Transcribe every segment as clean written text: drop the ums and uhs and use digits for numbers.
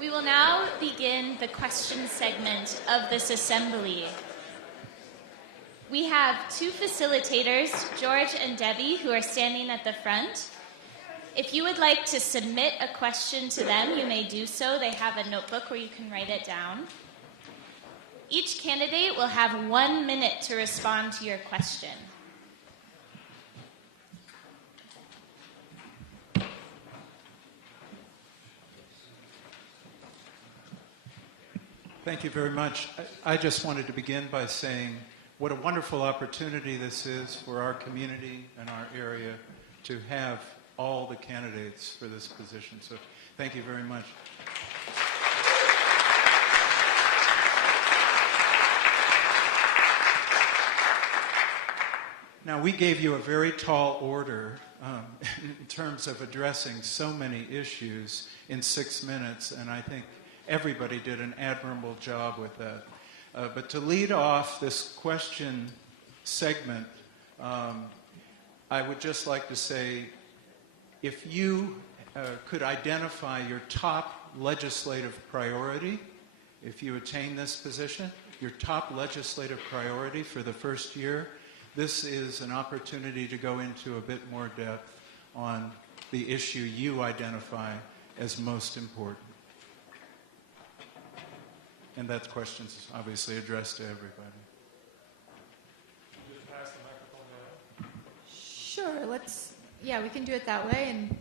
We will now begin the question segment of this assembly. We have two facilitators, George and Debbie, who are standing at the front. If you would like to submit a question to them, you may do so. They have a notebook where you can write it down. Each candidate will have 1 minute to respond to your question. Thank you very much. I just wanted to begin by saying what a wonderful opportunity this is for our community and our area to have all the candidates for this position. So thank you very much. Now, we gave you a very tall order in terms of addressing so many issues in 6 minutes, and I think everybody did an admirable job with that. But to lead off this question segment, I would just like to say, if you could identify your top legislative priority, if you attain this position, your top legislative priority for the first year, this is an opportunity to go into a bit more depth on the issue you identify as most important. And that question is obviously addressed to everybody. Just pass the microphone down. Sure, we can do it that way. And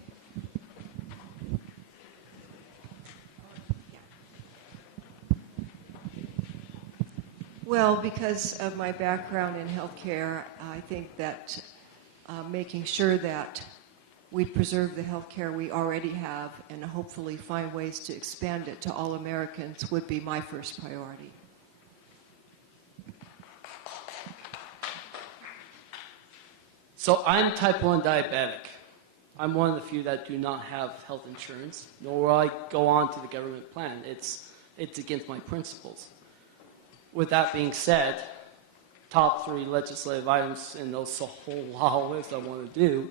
Well, because of my background in healthcare, I think that making sure that we preserve the healthcare we already have and hopefully find ways to expand it to all Americans would be my first priority. So I'm type 1 diabetic. I'm one of the few that do not have health insurance, nor will I go on to the government plan. It's against my principles. With that being said, top 3 legislative items, and there's a whole long list I want to do.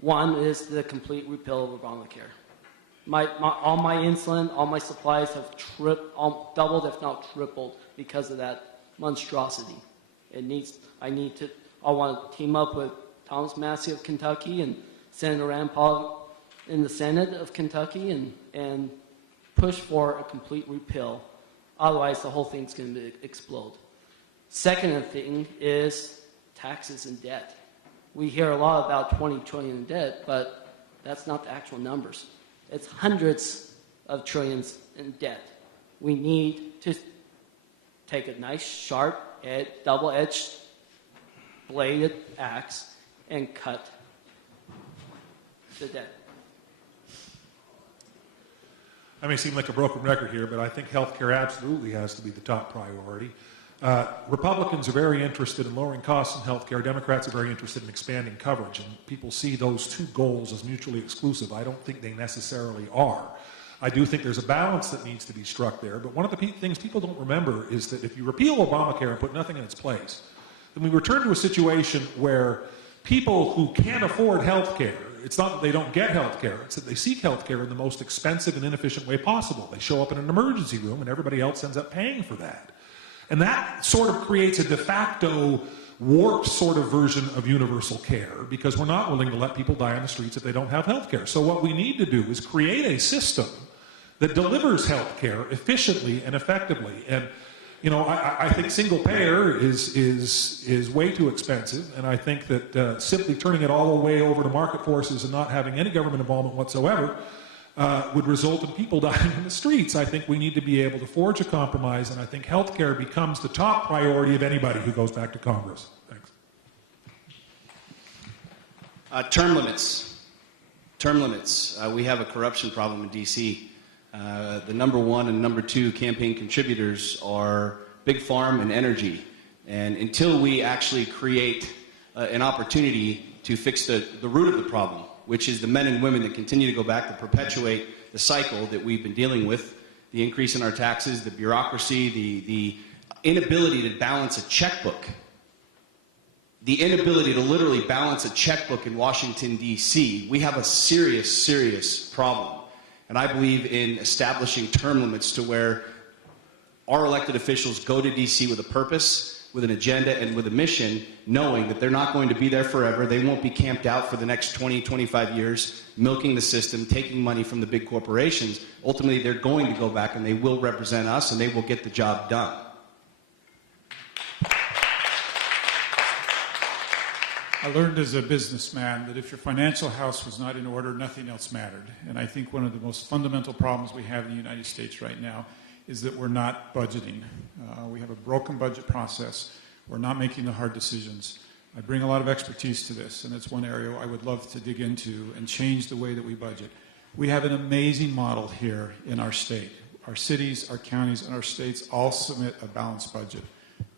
One is the complete repeal of Obamacare. All my insulin, all my supplies have doubled, if not tripled, because of that monstrosity. I want to team up with Thomas Massie of Kentucky and Senator Rand Paul in the Senate of Kentucky and push for a complete repeal. Otherwise, the whole thing's going to explode. Second thing is taxes and debt. We hear a lot about 20 trillion in debt, but that's not the actual numbers. It's hundreds of trillions in debt. We need to take a nice, sharp, double-edged bladed axe and cut the debt. I may seem like a broken record here, but I think healthcare absolutely has to be the top priority. Republicans are very interested in lowering costs in healthcare. Democrats are very interested in expanding coverage, and people see those two goals as mutually exclusive. I don't think they necessarily are. I do think there's a balance that needs to be struck there, but one of the things people don't remember is that if you repeal Obamacare and put nothing in its place, then we return to a situation where people who can't afford healthcare, it's not that they don't get health care, it's that they seek health care in the most expensive and inefficient way possible. They show up in an emergency room and everybody else ends up paying for that. And that sort of creates a de facto warped sort of version of universal care because we're not willing to let people die on the streets if they don't have health care. So what we need to do is create a system that delivers health care efficiently and effectively. And you know, I think single payer is way too expensive, and I think that simply turning it all the way over to market forces and not having any government involvement whatsoever would result in people dying in the streets. I think we need to be able to forge a compromise, and I think health care becomes the top priority of anybody who goes back to Congress. Thanks. Term limits. Term limits. We have a corruption problem in D.C. The number 1 and number 2 campaign contributors are Big Pharma and energy. And until we actually create an opportunity to fix the root of the problem, which is the men and women that continue to go back to perpetuate the cycle that we've been dealing with, the increase in our taxes, the bureaucracy, the inability to balance a checkbook, the inability to literally balance a checkbook in Washington, D.C., we have a serious, serious problem. And I believe in establishing term limits to where our elected officials go to DC with a purpose, with an agenda, and with a mission, knowing that they're not going to be there forever. They won't be camped out for the next 20, 25 years, milking the system, taking money from the big corporations. Ultimately, they're going to go back and they will represent us and they will get the job done. I learned as a businessman that if your financial house was not in order, nothing else mattered. And I think one of the most fundamental problems we have in the United States right now is that we're not budgeting. We have a broken budget process. We're not making the hard decisions. I bring a lot of expertise to this, and it's one area I would love to dig into and change the way that we budget. We have an amazing model here in our state. Our cities, our counties, and our states all submit a balanced budget.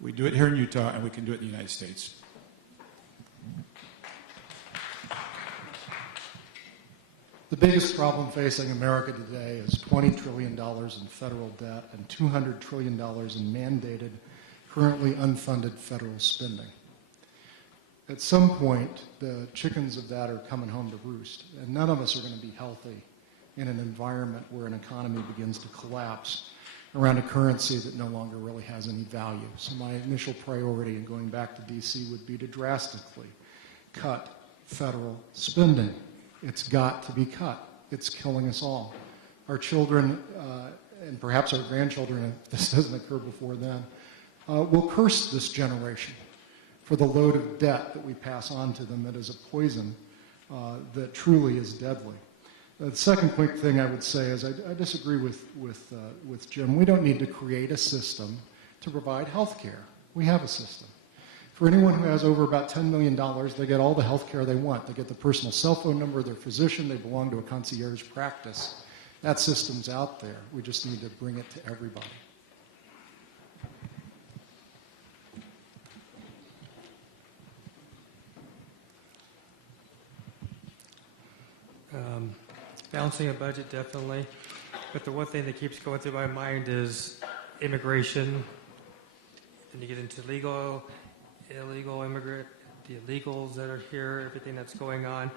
We do it here in Utah, and we can do it in the United States. The biggest problem facing America today is $20 trillion in federal debt and $200 trillion in mandated, currently unfunded federal spending. At some point, the chickens of that are coming home to roost, and none of us are going to be healthy in an environment where an economy begins to collapse around a currency that no longer really has any value. So my initial priority in going back to DC would be to drastically cut federal spending. It's got to be cut. It's killing us all. Our children, and perhaps our grandchildren, if this doesn't occur before then, will curse this generation for the load of debt that we pass on to them that is a poison that truly is deadly. The second quick thing I would say is I disagree with Jim. We don't need to create a system to provide health care. We have a system. For anyone who has over about $10 million, they get all the health care they want. They get the personal cell phone number of their physician. They belong to a concierge practice. That system's out there. We just need to bring it to everybody. Balancing a budget, definitely. But the one thing that keeps going through my mind is immigration. And you get into legal, illegal immigrant, the illegals that are here, everything that's going on.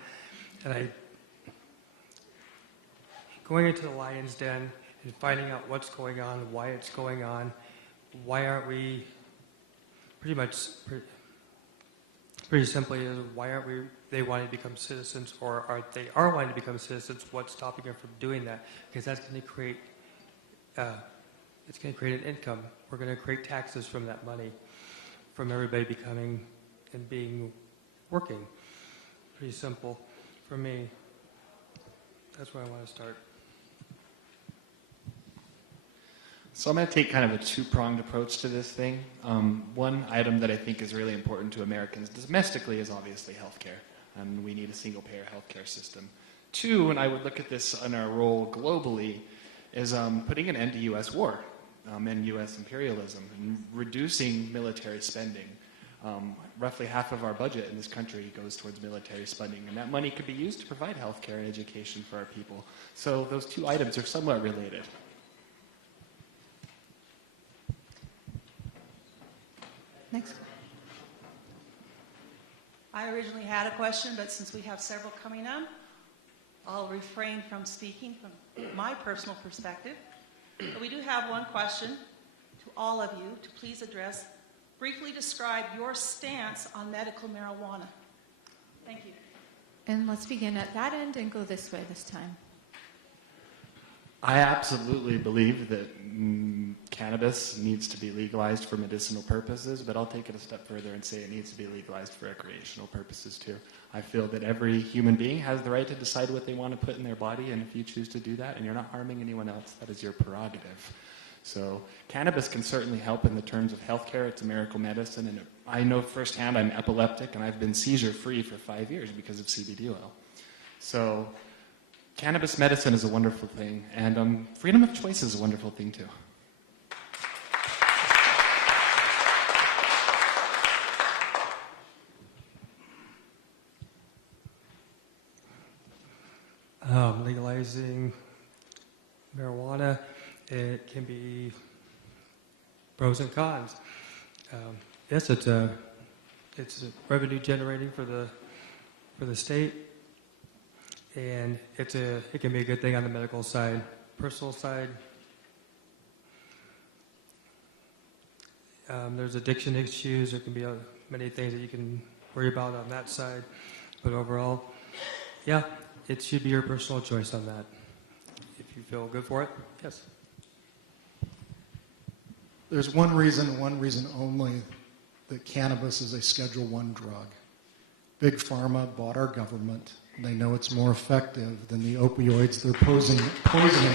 And going into the lion's den and finding out what's going on, why it's going on, why aren't we, pretty simply is, why aren't they wanting to become citizens, or they are wanting to become citizens, what's stopping them from doing that? Because that's going to create, it's going to create an income. We're going to create taxes from that money, from everybody becoming and being working. Pretty simple for me. That's where I want to start. So I'm going to take kind of a two-pronged approach to this thing. One item that I think is really important to Americans domestically is obviously healthcare. We need a single-payer healthcare system. Two, and I would look at this in our role globally, is putting an end to U.S. war and U.S. imperialism and reducing military spending. Roughly half of our budget in this country goes towards military spending, and that money could be used to provide healthcare and education for our people. So those two items are somewhat related. Next. I originally had a question, but since we have several coming up, I'll refrain from speaking from my personal perspective. But we do have one question to all of you to please address. Briefly describe your stance on medical marijuana. Thank you. And let's begin at that end and go this way this time. I absolutely believe that cannabis needs to be legalized for medicinal purposes, but I'll take it a step further and say it needs to be legalized for recreational purposes too. I feel that every human being has the right to decide what they want to put in their body, and if you choose to do that and you're not harming anyone else, that is your prerogative. So cannabis can certainly help in the terms of healthcare. It's a miracle medicine, and I know firsthand I'm epileptic, and I've been seizure-free for 5 years because of CBD oil. So cannabis medicine is a wonderful thing, and freedom of choice is a wonderful thing too. Legalizing marijuana, it can be pros and cons. Yes, it's revenue generating for the state. and it can be a good thing on the medical side. Personal side, there's addiction issues. There can be many things that you can worry about on that side. But overall, yeah, it should be your personal choice on that. If you feel good for it, yes. There's one reason only, that cannabis is a Schedule I drug. Big Pharma bought our government. They know it's more effective than the opioids they're poisoning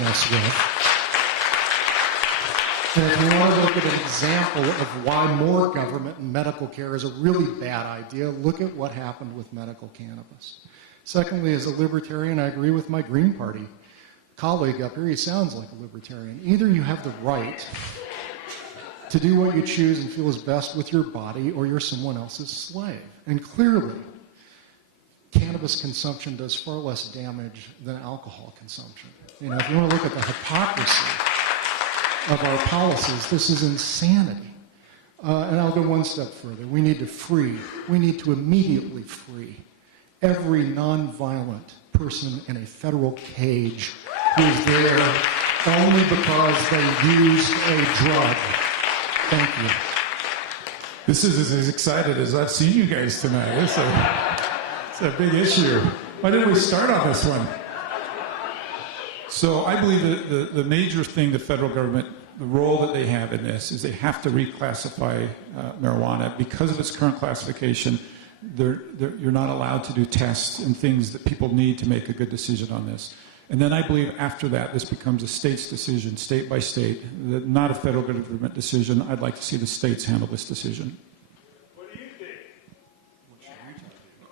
us with. And if you want to look at an example of why more government and medical care is a really bad idea, look at what happened with medical cannabis. Secondly, as a libertarian, I agree with my Green Party colleague up here. He sounds like a libertarian. Either you have the right to do what you choose and feel is best with your body, or you're someone else's slave. And clearly, cannabis consumption does far less damage than alcohol consumption. You know, if you want to look at the hypocrisy of our policies, this is insanity. And I'll go one step further. We need to immediately free every nonviolent person in a federal cage who is there only because they used a drug. Thank you. This is as excited as I've seen you guys tonight. It's a big issue. Why didn't we start on this one? So I believe that the major thing the federal government, the role that they have in this, is they have to reclassify marijuana. Because of its current classification, you're not allowed to do tests and things that people need to make a good decision on this. And then I believe after that, this becomes a state's decision, state by state, not a federal government decision. I'd like to see the states handle this decision. What do you think?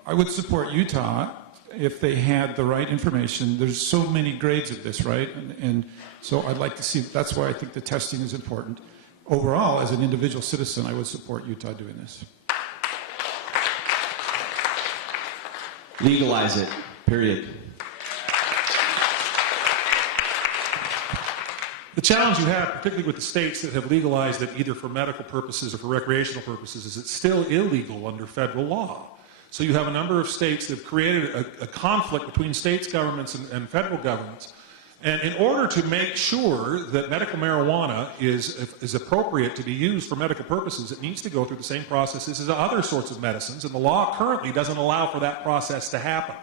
I would support Utah if they had the right information. There's so many grades of this, right? And so I'd like to see, that's why I think the testing is important. Overall, as an individual citizen, I would support Utah doing this. Legalize it, period. The challenge you have, particularly with the states that have legalized it either for medical purposes or for recreational purposes, is it's still illegal under federal law. So you have a number of states that have created a conflict between states' governments and federal governments. And in order to make sure that medical marijuana is appropriate to be used for medical purposes, it needs to go through the same processes as other sorts of medicines, and the law currently doesn't allow for that process to happen.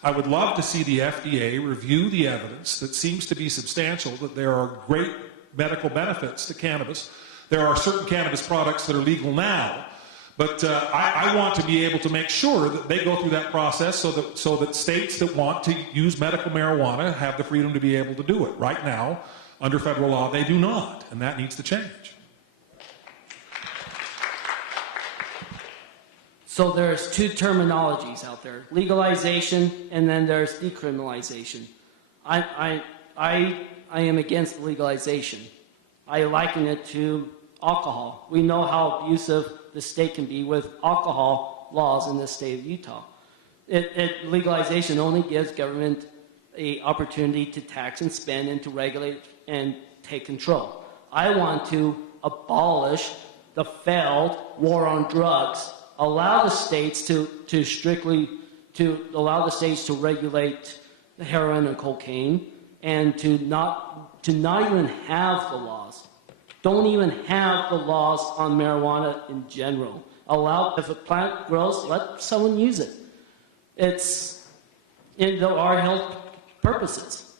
I would love to see the FDA review the evidence that seems to be substantial that there are great medical benefits to cannabis. There are certain cannabis products that are legal now, but I want to be able to make sure that they go through that process so that states that want to use medical marijuana have the freedom to be able to do it. Right now, under federal law, they do not, and that needs to change. So there's two terminologies out there, legalization and then there's decriminalization. I am against legalization. I liken it to alcohol. We know how abusive the state can be with alcohol laws in the state of Utah. Legalization only gives government an opportunity to tax and spend and to regulate and take control. I want to abolish the failed war on drugs. Allow the states to regulate heroin and cocaine, and to not even have the laws. Don't even have the laws on marijuana in general. If a plant grows, let someone use it. There are health purposes,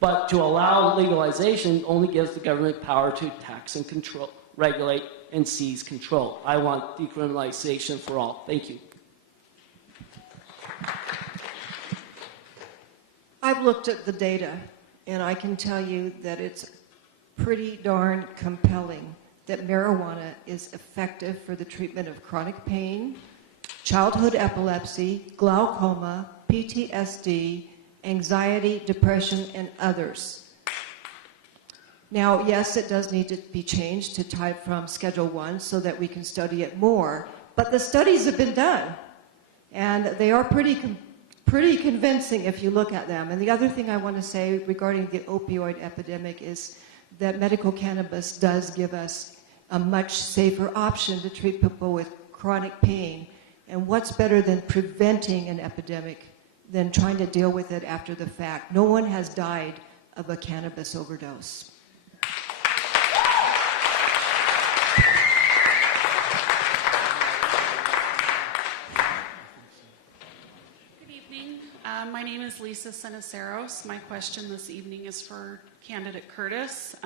but to allow legalization only gives the government power to tax and control, regulate, and seize control. I want decriminalization for all. Thank you. I've looked at the data, and I can tell you that it's pretty darn compelling that marijuana is effective for the treatment of chronic pain, childhood epilepsy, glaucoma, PTSD, anxiety, depression, and others. Now, yes, it does need to be changed to type from Schedule I so that we can study it more, but the studies have been done, and they are pretty convincing if you look at them. And the other thing I want to say regarding the opioid epidemic is that medical cannabis does give us a much safer option to treat people with chronic pain. And what's better than preventing an epidemic than trying to deal with it after the fact. No one has died of a cannabis overdose. Good evening. My name is Lisa Senaceros. My question this evening is for candidate Curtis.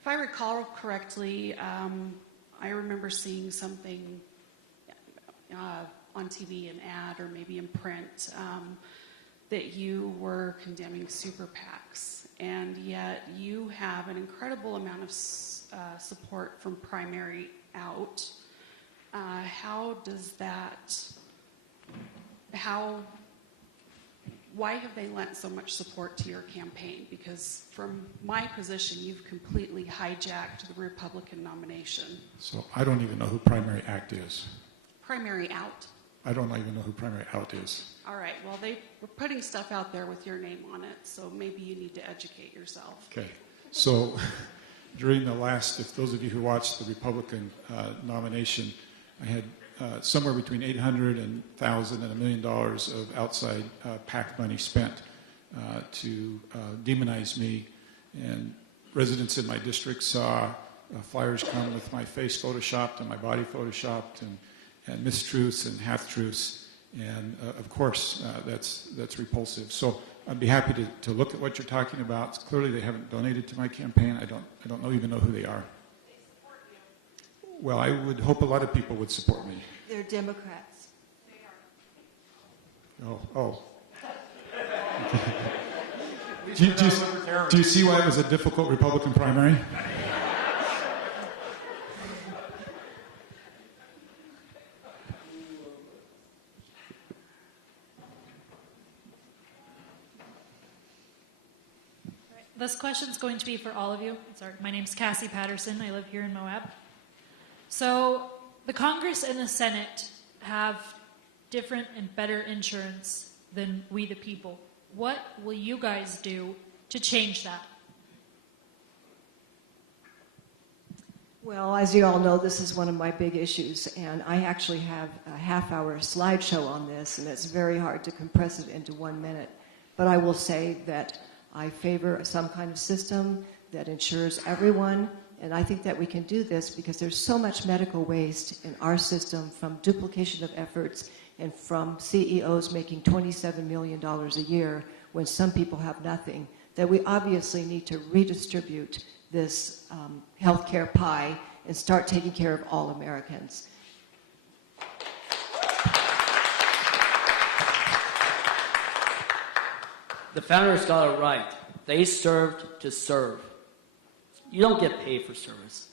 If I recall correctly, I remember seeing something on TV, an ad, or maybe in print, that you were condemning super PACs, and yet you have an incredible amount of support from Primary Out. Why have they lent so much support to your campaign? Because from my position, you've completely hijacked the Republican nomination. So I don't even know who Primary Act is. Primary Out. I don't even know who Primary Out is. All right, well, they were putting stuff out there with your name on it, so maybe you need to educate yourself. Okay. So during the last, if those of you who watched the Republican nomination, I had somewhere between $800,000 and $1 million of outside PAC money spent to demonize me. And residents in my district saw flyers come with my face photoshopped and my body photoshopped, and mistruths and half-truths. And of course, that's repulsive. So I'd be happy to look at what you're talking about. Clearly, they haven't donated to my campaign. I don't even know who they are. Well, I would hope a lot of people would support me. They're Democrats. Oh. Do you see why it was a difficult Republican primary? This question is going to be for all of you. Sorry, my name's Cassie Patterson. I live here in Moab. So the Congress and the Senate have different and better insurance than we the people. What will you guys do to change that? Well, as you all know, this is one of my big issues, and I actually have a half-hour slideshow on this, and it's very hard to compress it into 1 minute. But I will say that I favor some kind of system that insures everyone, and I think that we can do this because there's so much medical waste in our system from duplication of efforts and from CEOs making $27 million a year when some people have nothing, that we obviously need to redistribute this healthcare pie and start taking care of all Americans. The founders got it right. They served to serve. You don't get paid for service.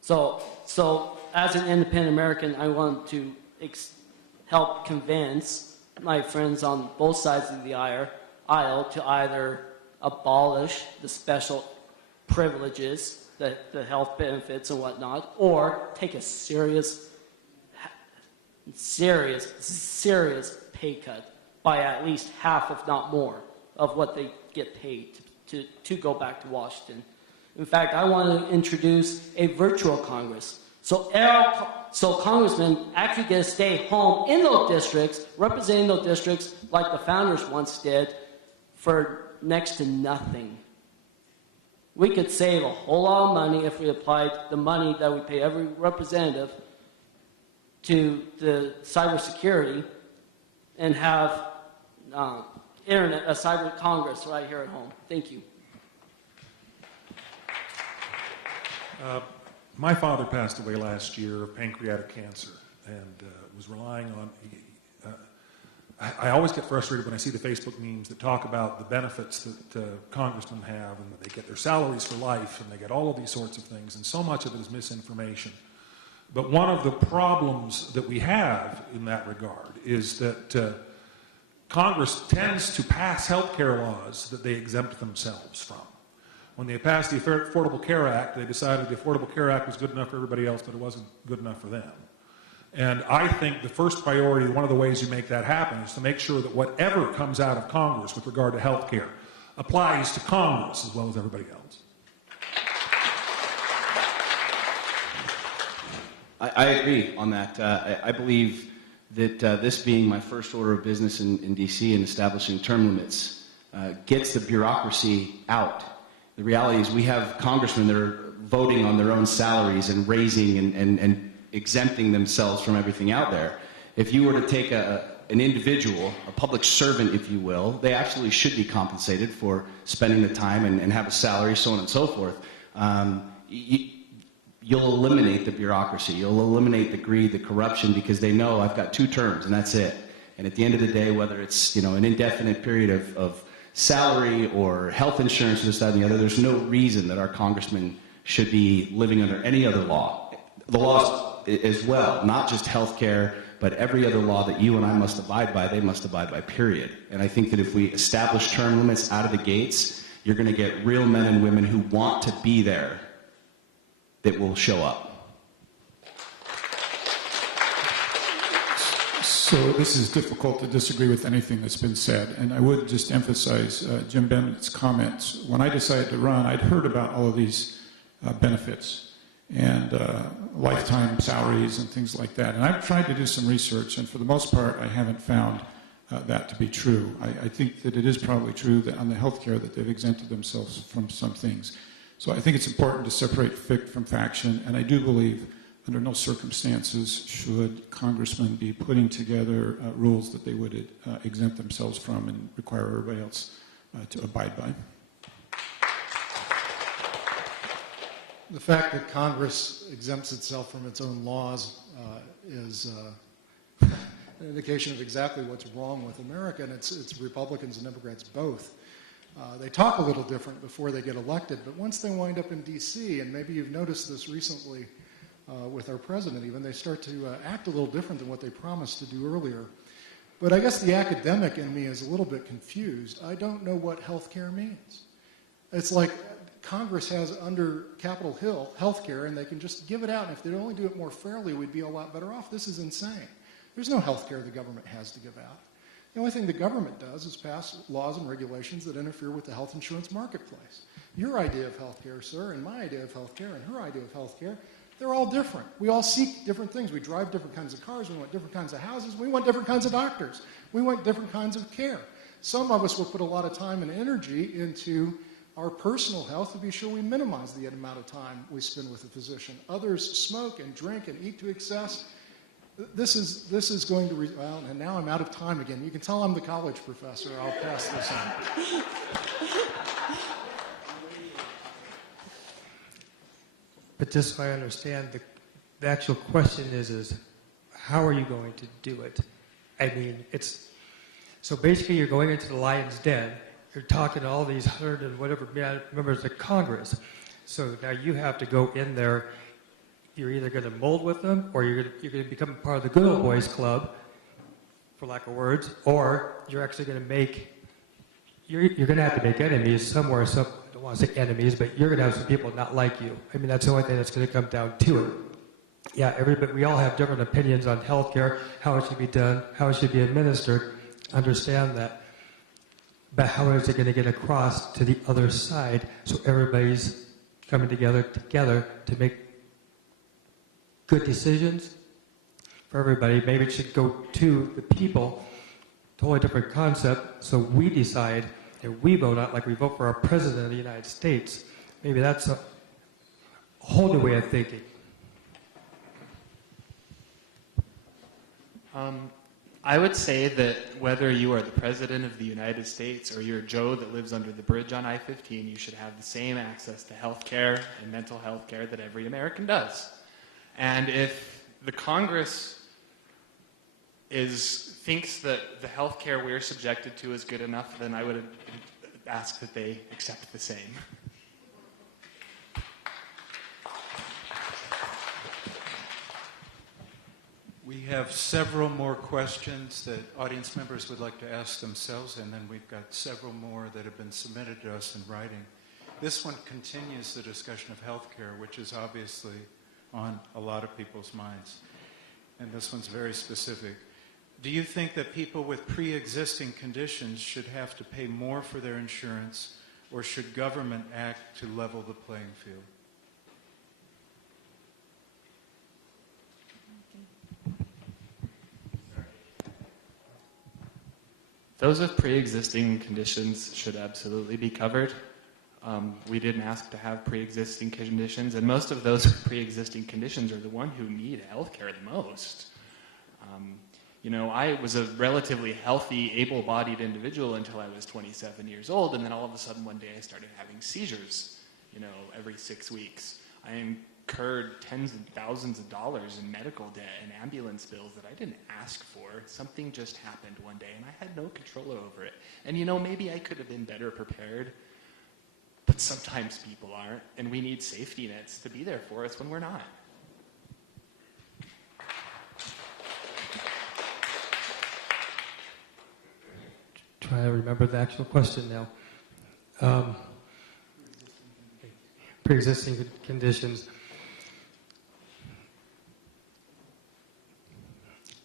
So as an independent American, I want to help convince my friends on both sides of the aisle to either abolish the special privileges, the health benefits and whatnot, or take a serious pay cut by at least half, if not more, of what they get paid to go back to Washington. In fact, I want to introduce a virtual Congress. So congressmen actually get to stay home in those districts, representing those districts like the founders once did, for next to nothing. We could save a whole lot of money if we applied the money that we pay every representative to the cybersecurity and have a cyber Congress right here at home. Thank you. My father passed away last year of pancreatic cancer and was relying on... I always get frustrated when I see the Facebook memes that talk about the benefits that congressmen have and that they get their salaries for life and they get all of these sorts of things, and so much of it is misinformation. But one of the problems that we have in that regard is that Congress tends to pass health care laws that they exempt themselves from. When they passed the Affordable Care Act, they decided the Affordable Care Act was good enough for everybody else, but it wasn't good enough for them. And I think the first priority, one of the ways you make that happen, is to make sure that whatever comes out of Congress with regard to health care applies to Congress as well as everybody else. I agree on that. I believe that this being my first order of business in D.C. and establishing term limits gets the bureaucracy out. The reality is we have congressmen that are voting on their own salaries and raising and exempting themselves from everything out there. If you were to take an individual, a public servant, if you will, they actually should be compensated for spending the time and have a salary, so on and so forth. You'll eliminate the bureaucracy. You'll eliminate the greed, the corruption, because they know I've got 2 terms and that's it. And at the end of the day, whether it's an indefinite period of salary or health insurance, this, that, and the other, there's no reason that our congressmen should be living under any other law. The laws as well, not just health care, but every other law that you and I must abide by, they must abide by, period. And I think that if we establish term limits out of the gates, you're going to get real men and women who want to be there that will show up. So this is difficult to disagree with anything that's been said, and I would just emphasize Jim Bennett's comments. When I decided to run, I'd heard about all of these benefits and lifetime salaries and things like that, and I've tried to do some research, and for the most part, I haven't found that to be true. I think that it is probably true that on the health care that they've exempted themselves from some things. So I think it's important to separate fic from faction, and I do believe under no circumstances should congressmen be putting together rules that they would exempt themselves from and require everybody else to abide by. The fact that Congress exempts itself from its own laws is an indication of exactly what's wrong with America, and it's Republicans and Democrats both. They talk a little different before they get elected, but once they wind up in D.C., and maybe you've noticed this recently with our president even, they start to act a little different than what they promised to do earlier. But I guess the academic in me is a little bit confused. I don't know what health care means. It's like Congress has under Capitol Hill health care, and they can just give it out, and if they'd only do it more fairly, we'd be a lot better off. This is insane. There's no health care the government has to give out. The only thing the government does is pass laws and regulations that interfere with the health insurance marketplace. Your idea of health care, sir, and my idea of health care, and her idea of health care, they're all different. We all seek different things. We drive different kinds of cars. We want different kinds of houses. We want different kinds of doctors. We want different kinds of care. Some of us will put a lot of time and energy into our personal health to be sure we minimize the amount of time we spend with a physician. Others smoke and drink and eat to excess. This is going to, well, and now I'm out of time again. You can tell I'm the college professor. I'll pass this on. But just so I understand, the actual question is how are you going to do it? I mean, so basically you're going into the lion's den. You're talking to all these 100 and whatever members of Congress. So now you have to go in there. You're either going to mold with them, or you're going to become part of the good old boys club, for lack of words, or you're actually going to you're going to have to make enemies somewhere. I don't want to say enemies, but you're going to have some people not like you. I mean, that's the only thing that's going to come down to it. Yeah, we all have different opinions on healthcare, how it should be done, how it should be administered. Understand that. But how is it going to get across to the other side so everybody's coming together to make good decisions for everybody? Maybe it should go to the people, totally different concept, so we decide and we vote out like we vote for our president of the United States. Maybe that's a whole new way of thinking. I would say that whether you are the President of the United States or you're Joe that lives under the bridge on I-15, you should have the same access to health care and mental health care that every American does. And if the Congress thinks that the health care we're subjected to is good enough, then I would ask that they accept the same. We have several more questions that audience members would like to ask themselves, and then we've got several more that have been submitted to us in writing. This one continues the discussion of healthcare, which is obviously on a lot of people's minds. And this one's very specific. Do you think that people with pre-existing conditions should have to pay more for their insurance, or should government act to level the playing field? Those with pre-existing conditions should absolutely be covered. We didn't ask to have pre-existing conditions, and most of those with pre-existing conditions are the ones who need health care the most. I was a relatively healthy, able-bodied individual until I was 27 years old, and then all of a sudden one day I started having seizures, every 6 weeks. I incurred tens of thousands of dollars in medical debt and ambulance bills that I didn't ask for. Something just happened one day, and I had no control over it. And maybe I could have been better prepared, but sometimes people aren't, and we need safety nets to be there for us when we're not. Trying to remember the actual question now. Pre-existing conditions.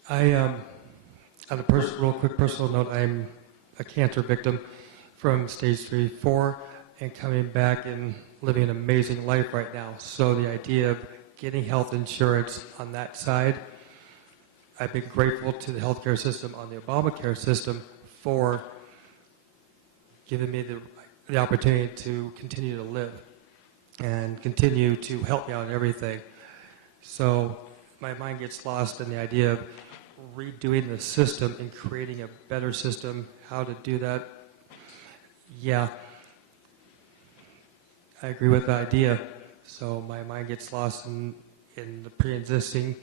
On a real quick personal note, I'm a cancer victim from stage 3, 4, and coming back and living an amazing life right now. So the idea of getting health insurance on that side, I've been grateful to the healthcare system on the Obamacare system for giving me the opportunity to continue to live and continue to help me out in everything. So my mind gets lost in the idea of redoing the system and creating a better system, how to do that. Yeah, I agree with the idea. So my mind gets lost in the pre-existing.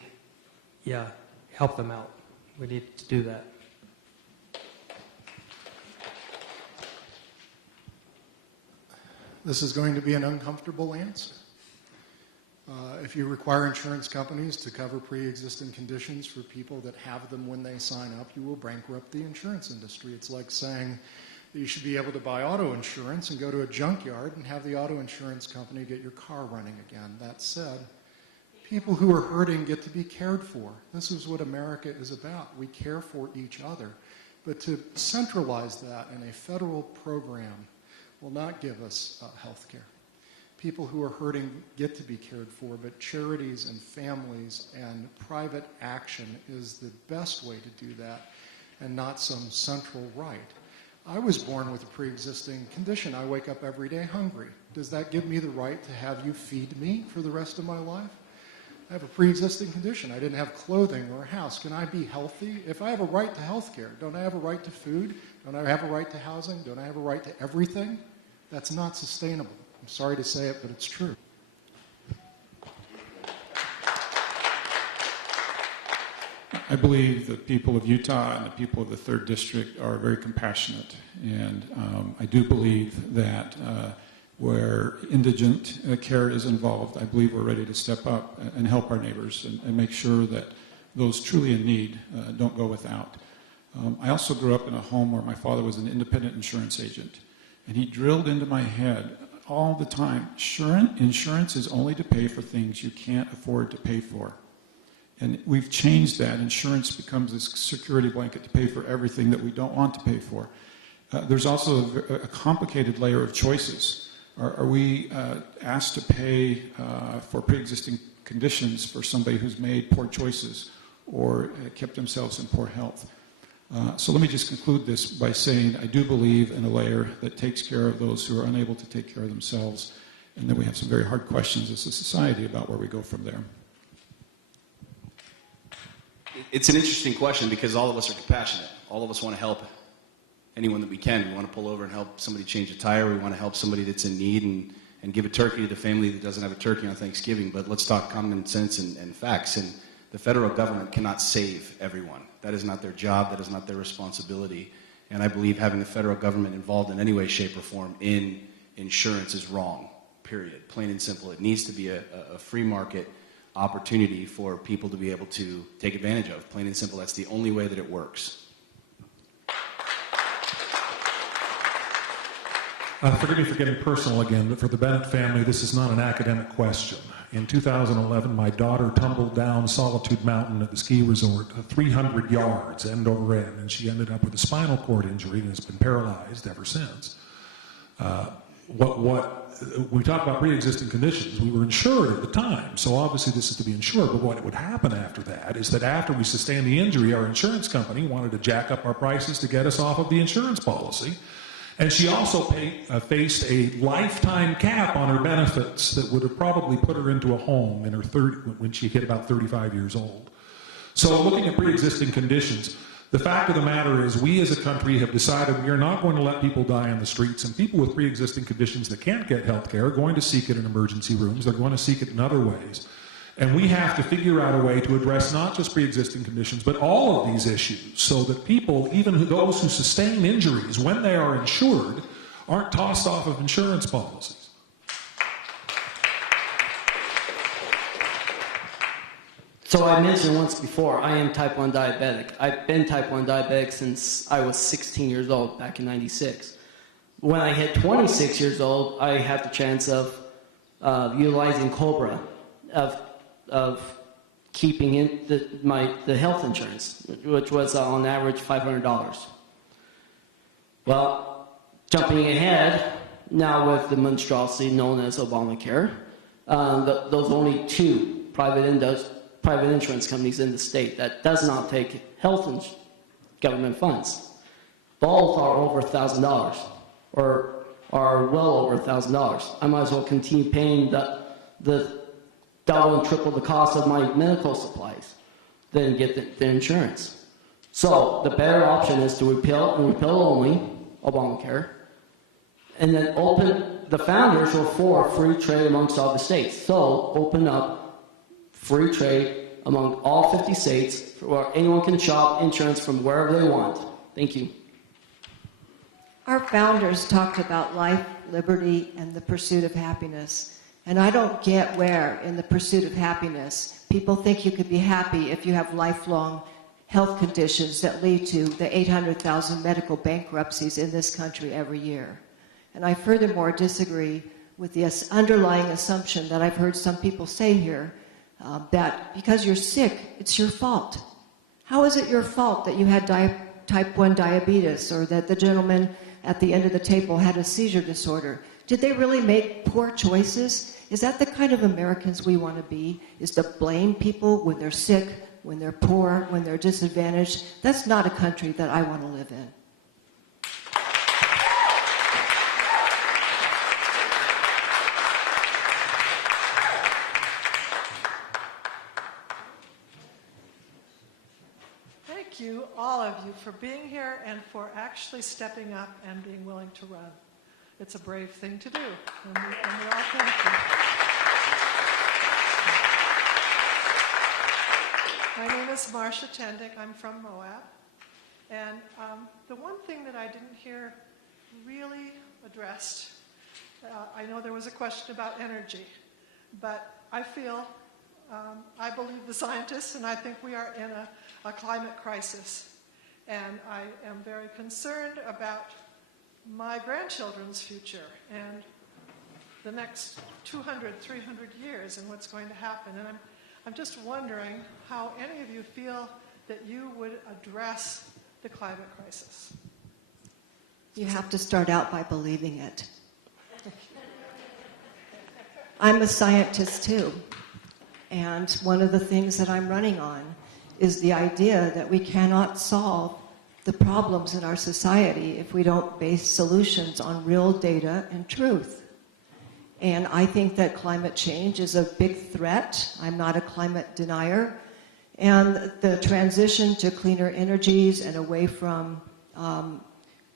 Yeah, help them out. We need to do that. This is going to be an uncomfortable answer. If you require insurance companies to cover pre-existing conditions for people that have them when they sign up, you will bankrupt the insurance industry. It's like saying that you should be able to buy auto insurance and go to a junkyard and have the auto insurance company get your car running again. That said, people who are hurting get to be cared for. This is what America is about. We care for each other. But to centralize that in a federal program will not give us health care. People who are hurting get to be cared for, but charities and families and private action is the best way to do that, and not some central right. I was born with a pre-existing condition. I wake up every day hungry. Does that give me the right to have you feed me for the rest of my life? I have a pre-existing condition. I didn't have clothing or a house. Can I be healthy? If I have a right to health care, don't I have a right to food? Don't I have a right to housing? Don't I have a right to everything? That's not sustainable. I'm sorry to say it, but it's true. I believe the people of Utah and the people of the 3rd District are very compassionate. And I do believe that where indigent care is involved, I believe we're ready to step up and help our neighbors and make sure that those truly in need don't go without. I also grew up in a home where my father was an independent insurance agent. And he drilled into my head all the time, insurance is only to pay for things you can't afford to pay for. And we've changed that. Insurance becomes this security blanket to pay for everything that we don't want to pay for. There's also a complicated layer of choices. Are we asked to pay for pre-existing conditions for somebody who's made poor choices or kept themselves in poor health? So let me just conclude this by saying I do believe in a layer that takes care of those who are unable to take care of themselves, and then we have some very hard questions as a society about where we go from there. It's an interesting question because all of us are compassionate. All of us want to help anyone that we can. We want to pull over and help somebody change a tire. We want to help somebody that's in need and give a turkey to the family that doesn't have a turkey on Thanksgiving. But let's talk common sense and facts. And the federal government cannot save everyone. That is not their job. That is not their responsibility. And I believe having the federal government involved in any way, shape, or form in insurance is wrong, period. Plain and simple. It needs to be a free market opportunity for people to be able to take advantage of. Plain and simple. That's the only way that it works. Forgive me for getting personal again, but for the Bennett family, this is not an academic question. In 2011, my daughter tumbled down Solitude Mountain at the ski resort 300 yards end over end, and she ended up with a spinal cord injury and has been paralyzed ever since. What we talk about pre-existing conditions. We were insured at the time, so obviously this is to be insured. But what would happen after that is that after we sustained the injury, our insurance company wanted to jack up our prices to get us off of the insurance policy. And she also faced a lifetime cap on her benefits that would have probably put her into a home in her when she hit about 35 years old. So looking at pre-existing conditions, the fact of the matter is we as a country have decided we are not going to let people die on the streets, and people with pre-existing conditions that can't get health care are going to seek it in emergency rooms. They're going to seek it in other ways. And we have to figure out a way to address not just pre-existing conditions, but all of these issues so that people, even those who sustain injuries when they are insured, aren't tossed off of insurance policies. So I mentioned once before, I am type 1 diabetic. I've been type 1 diabetic since I was 16 years old, back in '96. When I hit 26 years old, I had the chance of utilizing COBRA, of keeping in the health insurance, which was on average $500. Well, jumping ahead, now with the monstrosity known as Obamacare, those only two private insurance companies in the state that does not take government funds. Both are over $1,000, or are well over $1,000. I might as well continue paying the double and triple the cost of my medical supplies than get the insurance. So the better option is to repeal only Obamacare, and then the founders were for free trade amongst all the states. So open up free trade among all 50 states where anyone can shop insurance from wherever they want. Thank you. Our founders talked about life, liberty, and the pursuit of happiness. And I don't get where, in the pursuit of happiness, people think you could be happy if you have lifelong health conditions that lead to the 800,000 medical bankruptcies in this country every year. And I furthermore disagree with the underlying assumption that I've heard some people say here, that because you're sick, it's your fault. How is it your fault that you had type 1 diabetes, or that the gentleman at the end of the table had a seizure disorder? Did they really make poor choices? Is that the kind of Americans we want to be? Is to blame people when they're sick, when they're poor, when they're disadvantaged? That's not a country that I want to live in. Thank you, all of you, for being here and for actually stepping up and being willing to run. It's a brave thing to do, and we all thank you. My name is Marcia Tendick. I'm from Moab. And the one thing that I didn't hear really addressed, I know there was a question about energy, but I feel, I believe the scientists, and I think we are in a climate crisis. And I am very concerned about my grandchildren's future and the next 200, 300 years and what's going to happen. And I'm just wondering how any of you feel that you would address the climate crisis. You have to start out by believing it. I'm a scientist too, and one of the things that I'm running on is the idea that we cannot solve the problems in our society if we don't base solutions on real data and truth. And I think that climate change is a big threat. I'm not a climate denier. And the transition to cleaner energies and away from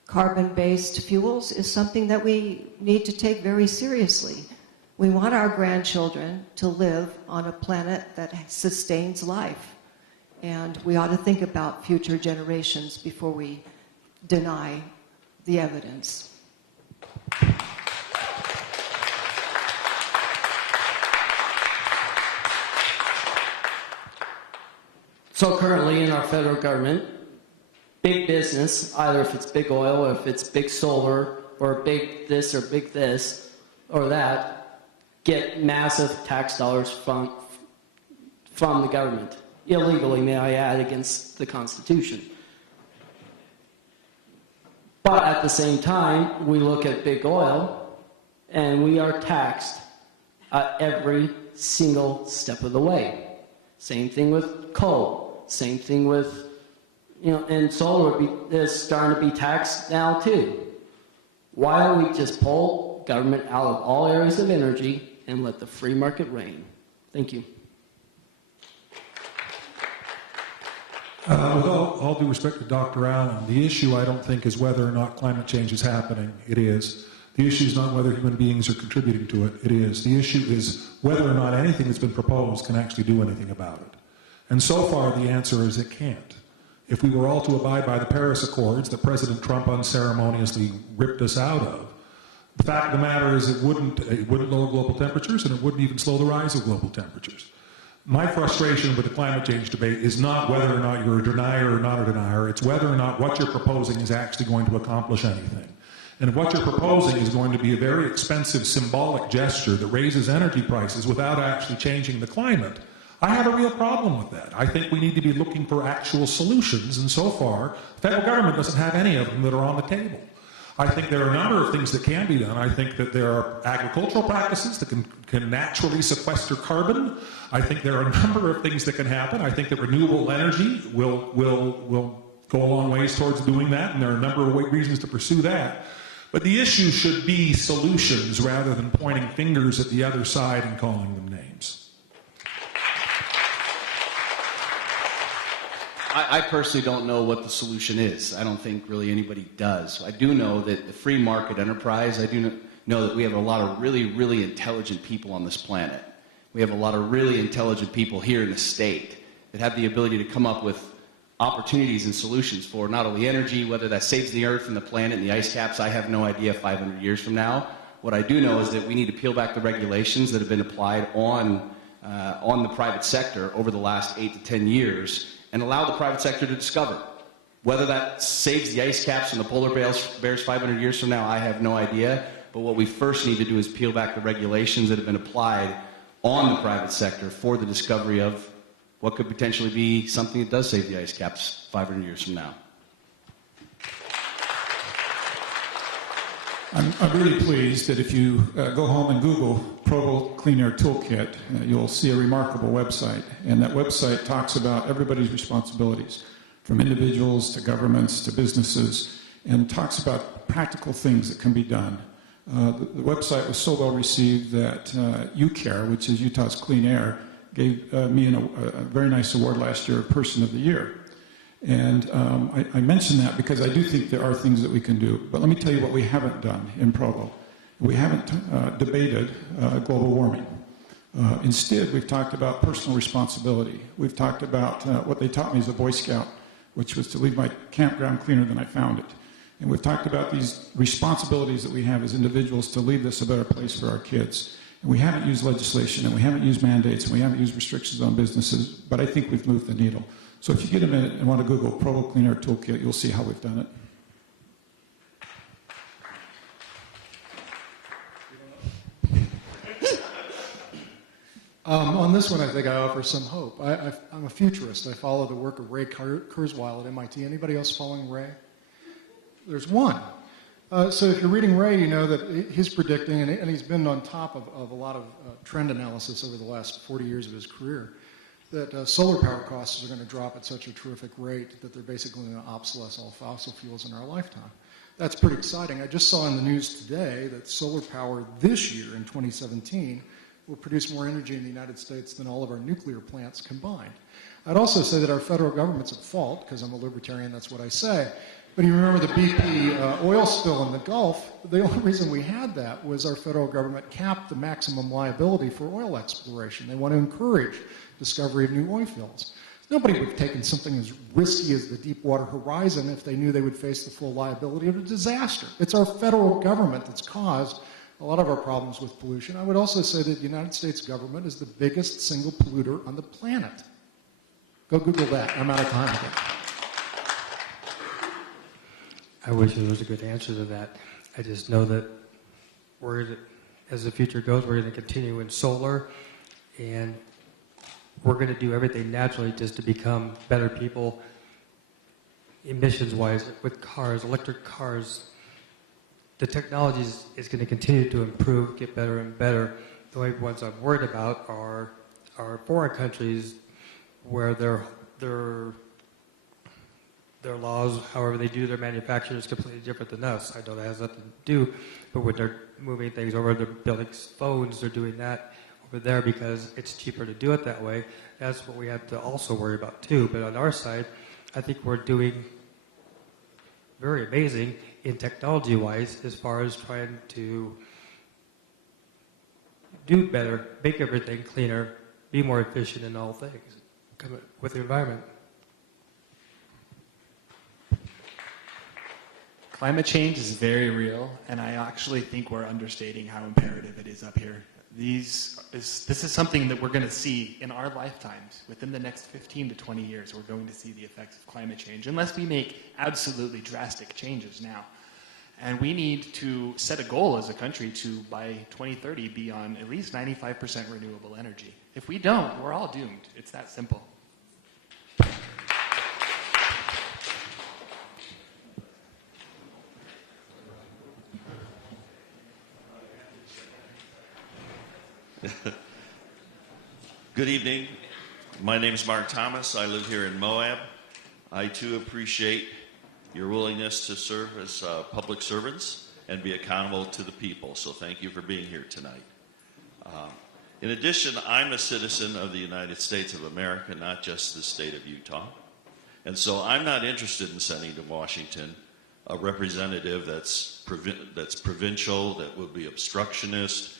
carbon-based fuels is something that we need to take very seriously. We want our grandchildren to live on a planet that sustains life. And we ought to think about future generations before we deny the evidence. So currently in our federal government, big business, either if it's big oil or if it's big solar or big this or big this or that, get massive tax dollars from the government. Illegally, may I add, against the Constitution. But at the same time, we look at big oil, And we are taxed at every single step of the way. Same thing with coal. Same thing with, and solar is starting to be taxed now too. Why don't we just pull government out of all areas of energy and let the free market reign? Thank you. With all due respect to Dr. Allen, the issue I don't think is whether or not climate change is happening. It is. The issue is not whether human beings are contributing to it. It is. The issue is whether or not anything that's been proposed can actually do anything about it. And so far, the answer is it can't. If we were all to abide by the Paris Accords that President Trump unceremoniously ripped us out of, the fact of the matter is it wouldn't lower global temperatures, and it wouldn't even slow the rise of global temperatures. My frustration with the climate change debate is not whether or not you're a denier or not a denier. It's whether or not what you're proposing is actually going to accomplish anything. And if what you're proposing is going to be a very expensive symbolic gesture that raises energy prices without actually changing the climate, I have a real problem with that. I think we need to be looking for actual solutions, and so far, the federal government doesn't have any of them that are on the table. I think there are a number of things that can be done. I think that there are agricultural practices that can naturally sequester carbon. I think there are a number of things that can happen. I think that renewable energy will go a long ways towards doing that, and there are a number of reasons to pursue that. But the issue should be solutions rather than pointing fingers at the other side and calling them names. I personally don't know what the solution is. I don't think really anybody does. I do know that the free market enterprise, I do know that we have a lot of really, really intelligent people on this planet. We have a lot of really intelligent people here in the state that have the ability to come up with opportunities and solutions for not only energy, whether that saves the earth and the planet and the ice caps, I have no idea 500 years from now. What I do know is that we need to peel back the regulations that have been applied on the private sector over the last 8 to 10 years and allow the private sector to discover. Whether that saves the ice caps and the polar bears 500 years from now, I have no idea. But what we first need to do is peel back the regulations that have been applied on the private sector for the discovery of what could potentially be something that does save the ice caps 500 years from now. I'm really pleased that if you go home and Google Provo Clean Air Toolkit, you'll see a remarkable website. And that website talks about everybody's responsibilities, from individuals to governments to businesses, and talks about practical things that can be done. The website was so well received that UCARE, which is Utah's Clean Air, gave me a very nice award last year of Person of the Year. And I mention that because I do think there are things that we can do. But let me tell you what we haven't done in Provo. We haven't debated global warming. Instead, we've talked about personal responsibility. We've talked about what they taught me as a Boy Scout, which was to leave my campground cleaner than I found it. And we've talked about these responsibilities that we have as individuals to leave this a better place for our kids. And we haven't used legislation, and we haven't used mandates, and we haven't used restrictions on businesses, but I think we've moved the needle. So if you get a minute and want to Google Provo Clean Air Toolkit, you'll see how we've done it. On this one, I think I offer some hope. I'm a futurist. I follow the work of Ray Kurzweil at MIT. Anybody else following Ray? There's one. So if you're reading Ray, you know that he's predicting, and he's been on top of a lot of trend analysis over the last 40 years of his career, that solar power costs are going to drop at such a terrific rate that they're basically going to obsolesce all fossil fuels in our lifetime. That's pretty exciting. I just saw in the news today that solar power this year in 2017 will produce more energy in the United States than all of our nuclear plants combined. I'd also say that our federal government's at fault, because I'm a libertarian, that's what I say. But you remember the BP oil spill in the Gulf? The only reason we had that was our federal government capped the maximum liability for oil exploration. They want to encourage discovery of new oil fields. Nobody would have taken something as risky as the Deepwater Horizon if they knew they would face the full liability of a disaster. It's our federal government that's caused a lot of our problems with pollution. I would also say that the United States government is the biggest single polluter on the planet. Go Google that. I'm out of time again. I wish there was a good answer to that. I just know that as the future goes, we're going to continue in solar, and we're going to do everything naturally just to become better people, emissions-wise, with cars, electric cars. the technology is going to continue to improve, get better and better. The only ones I'm worried about are foreign countries where their laws, however they do their manufacture, is completely different than us. I know that has nothing to do, but when they're moving things over, they're building phones, they're doing that over there because it's cheaper to do it that way. That's what we have to also worry about too. But on our side, I think we're doing very amazing in technology-wise as far as trying to do better, make everything cleaner, be more efficient in all things with the environment. Climate change is very real, and I actually think we're understating how imperative it is up here. This is something that we're going to see in our lifetimes. Within the next 15 to 20 years, we're going to see the effects of climate change, unless we make absolutely drastic changes now. And we need to set a goal as a country to, by 2030, be on at least 95% renewable energy. If we don't, we're all doomed. It's that simple. Good evening. My name is Mark Thomas. I live here in Moab. I too appreciate your willingness to serve as public servants and be accountable to the people. So thank you for being here tonight. In addition, I'm a citizen of the United States of America, not just the state of Utah. And so I'm not interested in sending to Washington a representative that's provincial, that will be obstructionist,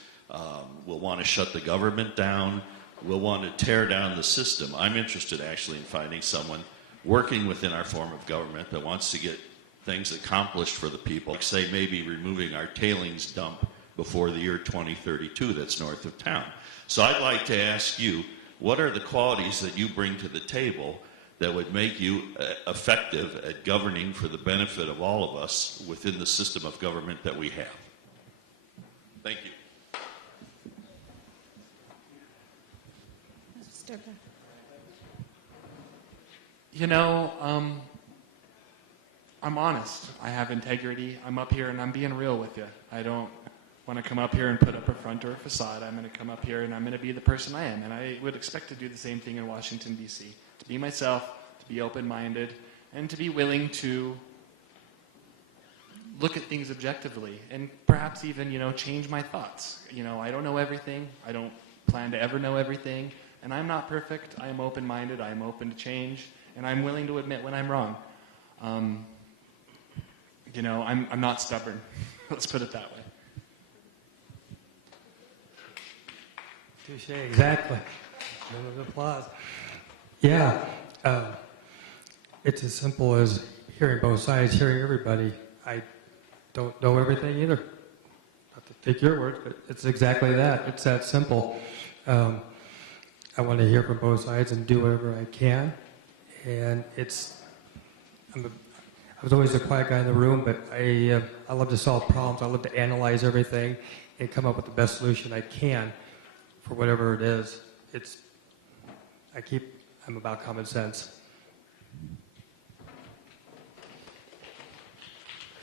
will want to shut the government down, will want to tear down the system. I'm interested actually in finding someone working within our form of government that wants to get things accomplished for the people, like say maybe removing our tailings dump before the year 2032 that's north of town. So I'd like to ask you, what are the qualities that you bring to the table that would make you effective at governing for the benefit of all of us within the system of government that we have? Thank you. You know, I'm honest. I have integrity. I'm up here and I'm being real with you. I don't want to come up here and put up a front or a facade. I'm going to come up here and I'm going to be the person I am. And I would expect to do the same thing in Washington, D.C. To be myself, to be open-minded, and to be willing to look at things objectively and perhaps even, change my thoughts. I don't know everything. I don't plan to ever know everything. And I'm not perfect. I am open-minded. I am open to change. And I'm willing to admit when I'm wrong. I'm not stubborn. Let's put it that way. Touche, exactly. Round of applause. Yeah, it's as simple as hearing both sides, hearing everybody. I don't know everything either. Not to take your word, but it's exactly that. It's that simple. I want to hear from both sides and do whatever I can. And I was always a quiet guy in the room, but I love to solve problems. I love to analyze everything and come up with the best solution I can for whatever it is. I'm about common sense.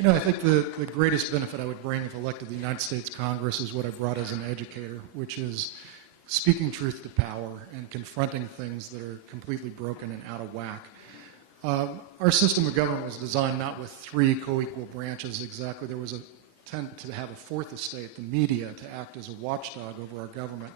I think the greatest benefit I would bring if elected to the United States Congress is what I brought as an educator, which is speaking truth to power and confronting things that are completely broken and out of whack. Our system of government was designed not with three co-equal branches exactly. There was a intent to have a fourth estate, the media, to act as a watchdog over our government.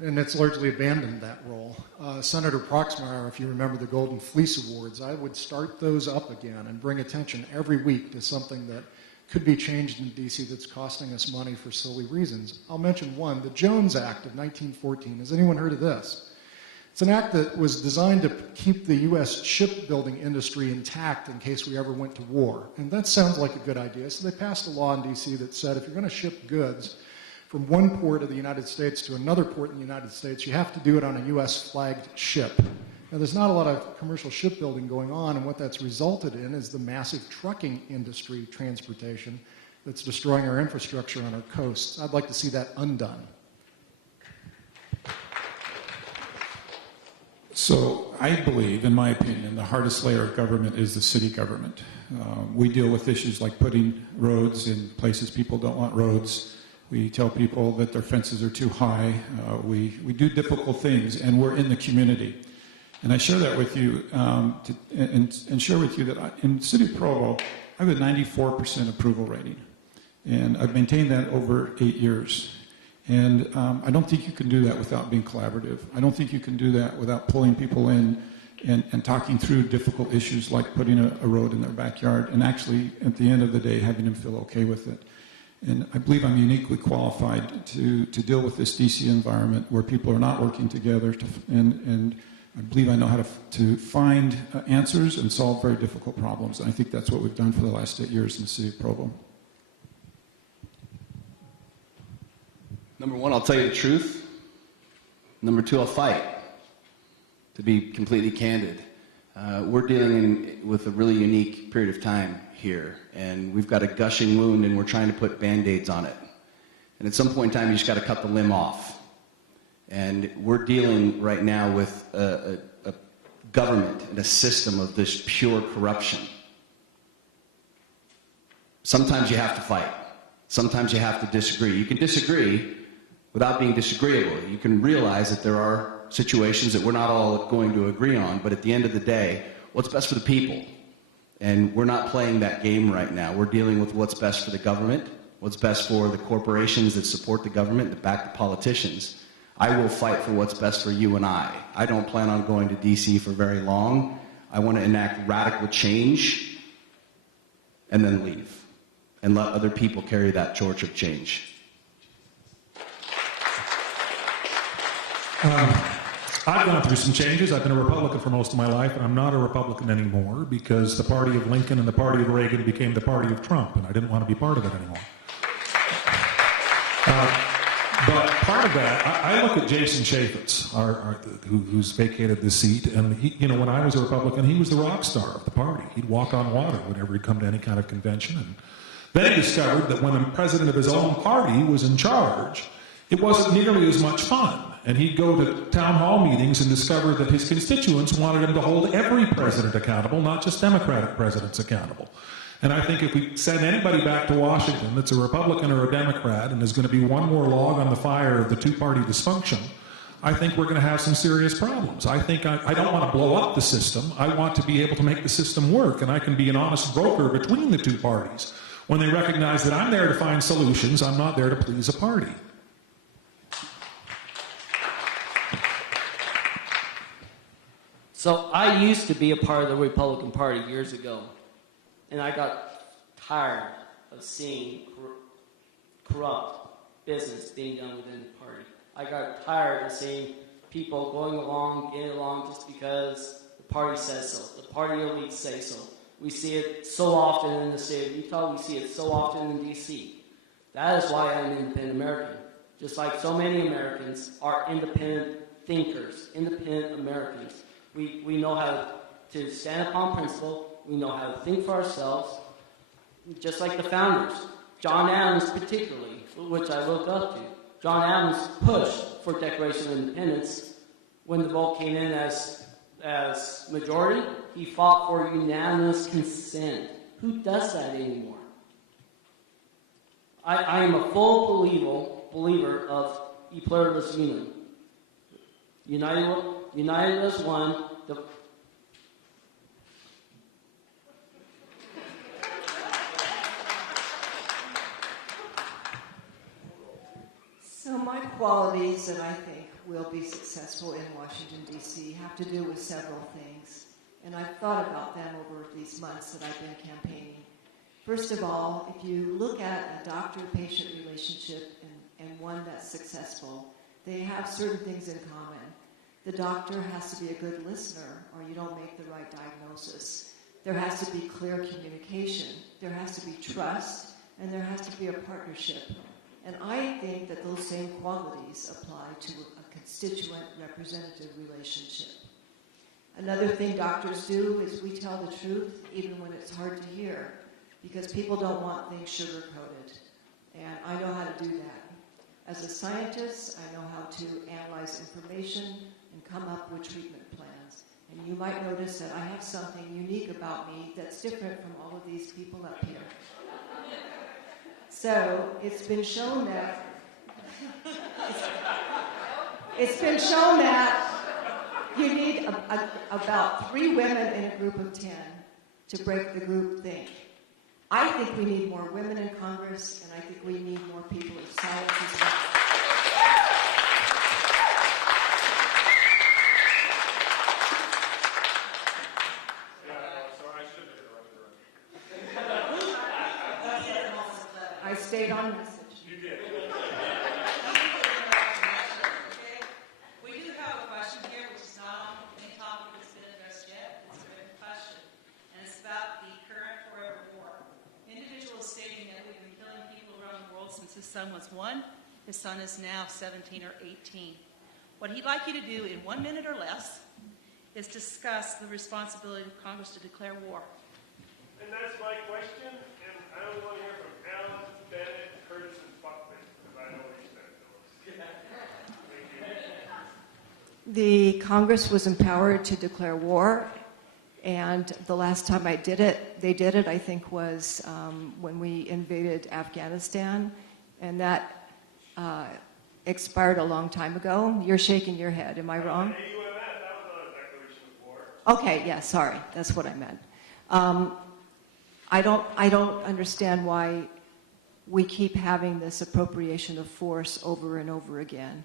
And it's largely abandoned that role. Senator Proxmire, if you remember the Golden Fleece Awards, I would start those up again and bring attention every week to something that could be changed in D.C. that's costing us money for silly reasons. I'll mention one, the Jones Act of 1914. Has anyone heard of this? It's an act that was designed to keep the U.S. shipbuilding industry intact in case we ever went to war. And that sounds like a good idea. So they passed a law in D.C. that said if you're going to ship goods from one port of the United States to another port in the United States, you have to do it on a U.S. flagged ship. Now, there's not a lot of commercial shipbuilding going on, and what that's resulted in is the massive trucking industry transportation that's destroying our infrastructure on our coasts. I'd like to see that undone. So I believe, in my opinion, the hardest layer of government is the city government. We deal with issues like putting roads in places people don't want roads. We tell people that their fences are too high. We do difficult things, and we're in the community. And I share that with you, and share with you that in the city of Provo, I have a 94% approval rating. And I've maintained that over 8 years. And I don't think you can do that without being collaborative. I don't think you can do that without pulling people in and talking through difficult issues like putting a road in their backyard and actually, at the end of the day, having them feel okay with it. And I believe I'm uniquely qualified to deal with this DC environment where people are not working together, and I believe I know how to find answers and solve very difficult problems. And I think that's what we've done for the last 8 years in the city of Provo. Number one, I'll tell you the truth. Number two, I'll fight. To be completely candid, we're dealing with a really unique period of time here, and we've got a gushing wound, and we're trying to put Band-Aids on it. And at some point in time, you just got to cut the limb off. And we're dealing right now with a government and a system of this pure corruption. Sometimes you have to fight. Sometimes you have to disagree. You can disagree without being disagreeable. You can realize that there are situations that we're not all going to agree on, but at the end of the day, what's best for the people? And we're not playing that game right now. We're dealing with what's best for the government, what's best for the corporations that support the government, that back the politicians. I will fight for what's best for you and I. I don't plan on going to DC for very long. I want to enact radical change and then leave and let other people carry that torch of change. I've gone through some changes. I've been a Republican for most of my life, and I'm not a Republican anymore because the party of Lincoln and the party of Reagan became the party of Trump, and I didn't want to be part of it anymore. But part of that, I look at Jason Chaffetz, who's vacated this seat, and he, when I was a Republican, he was the rock star of the party. He'd walk on water whenever he'd come to any kind of convention. And then he discovered that when a president of his own party was in charge, it wasn't nearly as much fun. And he'd go to town hall meetings and discover that his constituents wanted him to hold every president accountable, not just Democratic presidents accountable. And I think if we send anybody back to Washington that's a Republican or a Democrat and is going to be one more log on the fire of the two-party dysfunction, I think we're going to have some serious problems. I think I don't want to blow up the system. I want to be able to make the system work, and I can be an honest broker between the two parties when they recognize that I'm there to find solutions. I'm not there to please a party. So I used to be a part of the Republican Party years ago, and I got tired of seeing corrupt business being done within the party. I got tired of seeing people going along, getting along just because the party says so. The party elites say so. We see it so often in the state of Utah. We see it so often in D.C. That is why I'm an independent American. Just like so many Americans are independent thinkers, independent Americans. We know how to stand upon principle. We know how to think for ourselves, just like the founders. John Adams particularly, which I look up to. John Adams pushed for Declaration of Independence. When the vote came in as majority, he fought for unanimous consent. Who does that anymore? I am a full believer of e pluribus unum. United as one. So my qualities that I think will be successful in Washington, D.C. have to do with several things. And I've thought about them over these months that I've been campaigning. First of all, if you look at a doctor-patient relationship and one that's successful, they have certain things in common. The doctor has to be a good listener or you don't make the right diagnosis. There has to be clear communication. There has to be trust, and there has to be a partnership. And I think that those same qualities apply to a constituent-representative relationship. Another thing doctors do is we tell the truth even when it's hard to hear, because people don't want things sugar-coated. And I know how to do that. As a scientist, I know how to analyze information and come up with treatment plans. And you might notice that I have something unique about me that's different from all of these people up here. So it's been shown that you need about 3 women in a group of 10 to break the group think. I think we need more women in Congress, and I think we need more people of science as well. I stayed on message. You did. We do have a question here, which is not on any topic that's been addressed yet. It's a written question, and it's about the current forever war. Individuals stating that we've been killing people around the world since his son was 1. His son is now 17 or 18. What he'd like you to do in 1 minute or less is discuss the responsibility of Congress to declare war. And that's my question, and I only want to hear from Alan, Bennett, Curtis, and Buckman, because I know these men. Thank you. The Congress was empowered to declare war, and the last time they did it, I think, was when we invaded Afghanistan, and that expired a long time ago. You're shaking your head. Am I wrong? That was not a declaration of war. Okay, yeah, sorry. That's what I meant. I don't understand why we keep having this appropriation of force over and over again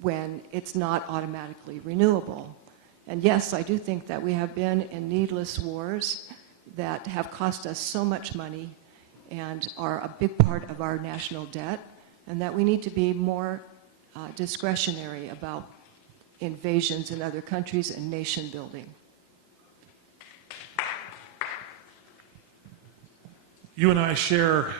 when it's not automatically renewable. And yes, I do think that we have been in needless wars that have cost us so much money and are a big part of our national debt, and that we need to be more discretionary about invasions in other countries and nation building. You and I share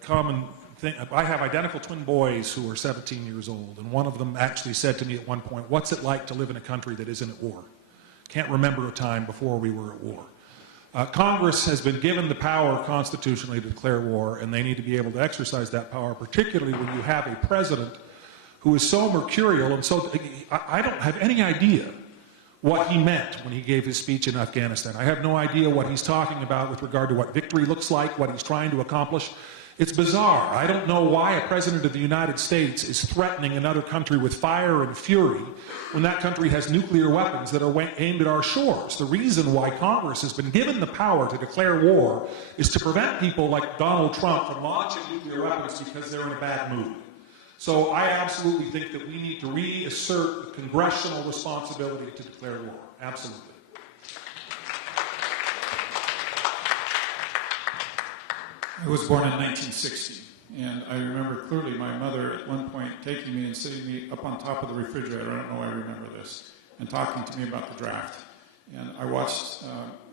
common thing. I have identical twin boys who are 17 years old, and one of them actually said to me at one point, "What's it like to live in a country that isn't at war?" Can't remember a time before we were at war. Congress has been given the power constitutionally to declare war, and they need to be able to exercise that power, particularly when you have a president who is so mercurial, and so I don't have any idea what he meant when he gave his speech in Afghanistan. I have no idea what he's talking about with regard to what victory looks like, what he's trying to accomplish. It's bizarre. I don't know why a president of the United States is threatening another country with fire and fury when that country has nuclear weapons that are aimed at our shores. The reason why Congress has been given the power to declare war is to prevent people like Donald Trump from launching nuclear weapons because they're in a bad mood. So I absolutely think that we need to reassert the congressional responsibility to declare war. Absolutely. I was born in 1960, and I remember clearly my mother at one point taking me and sitting me up on top of the refrigerator, I don't know why I remember this, and talking to me about the draft. And I watched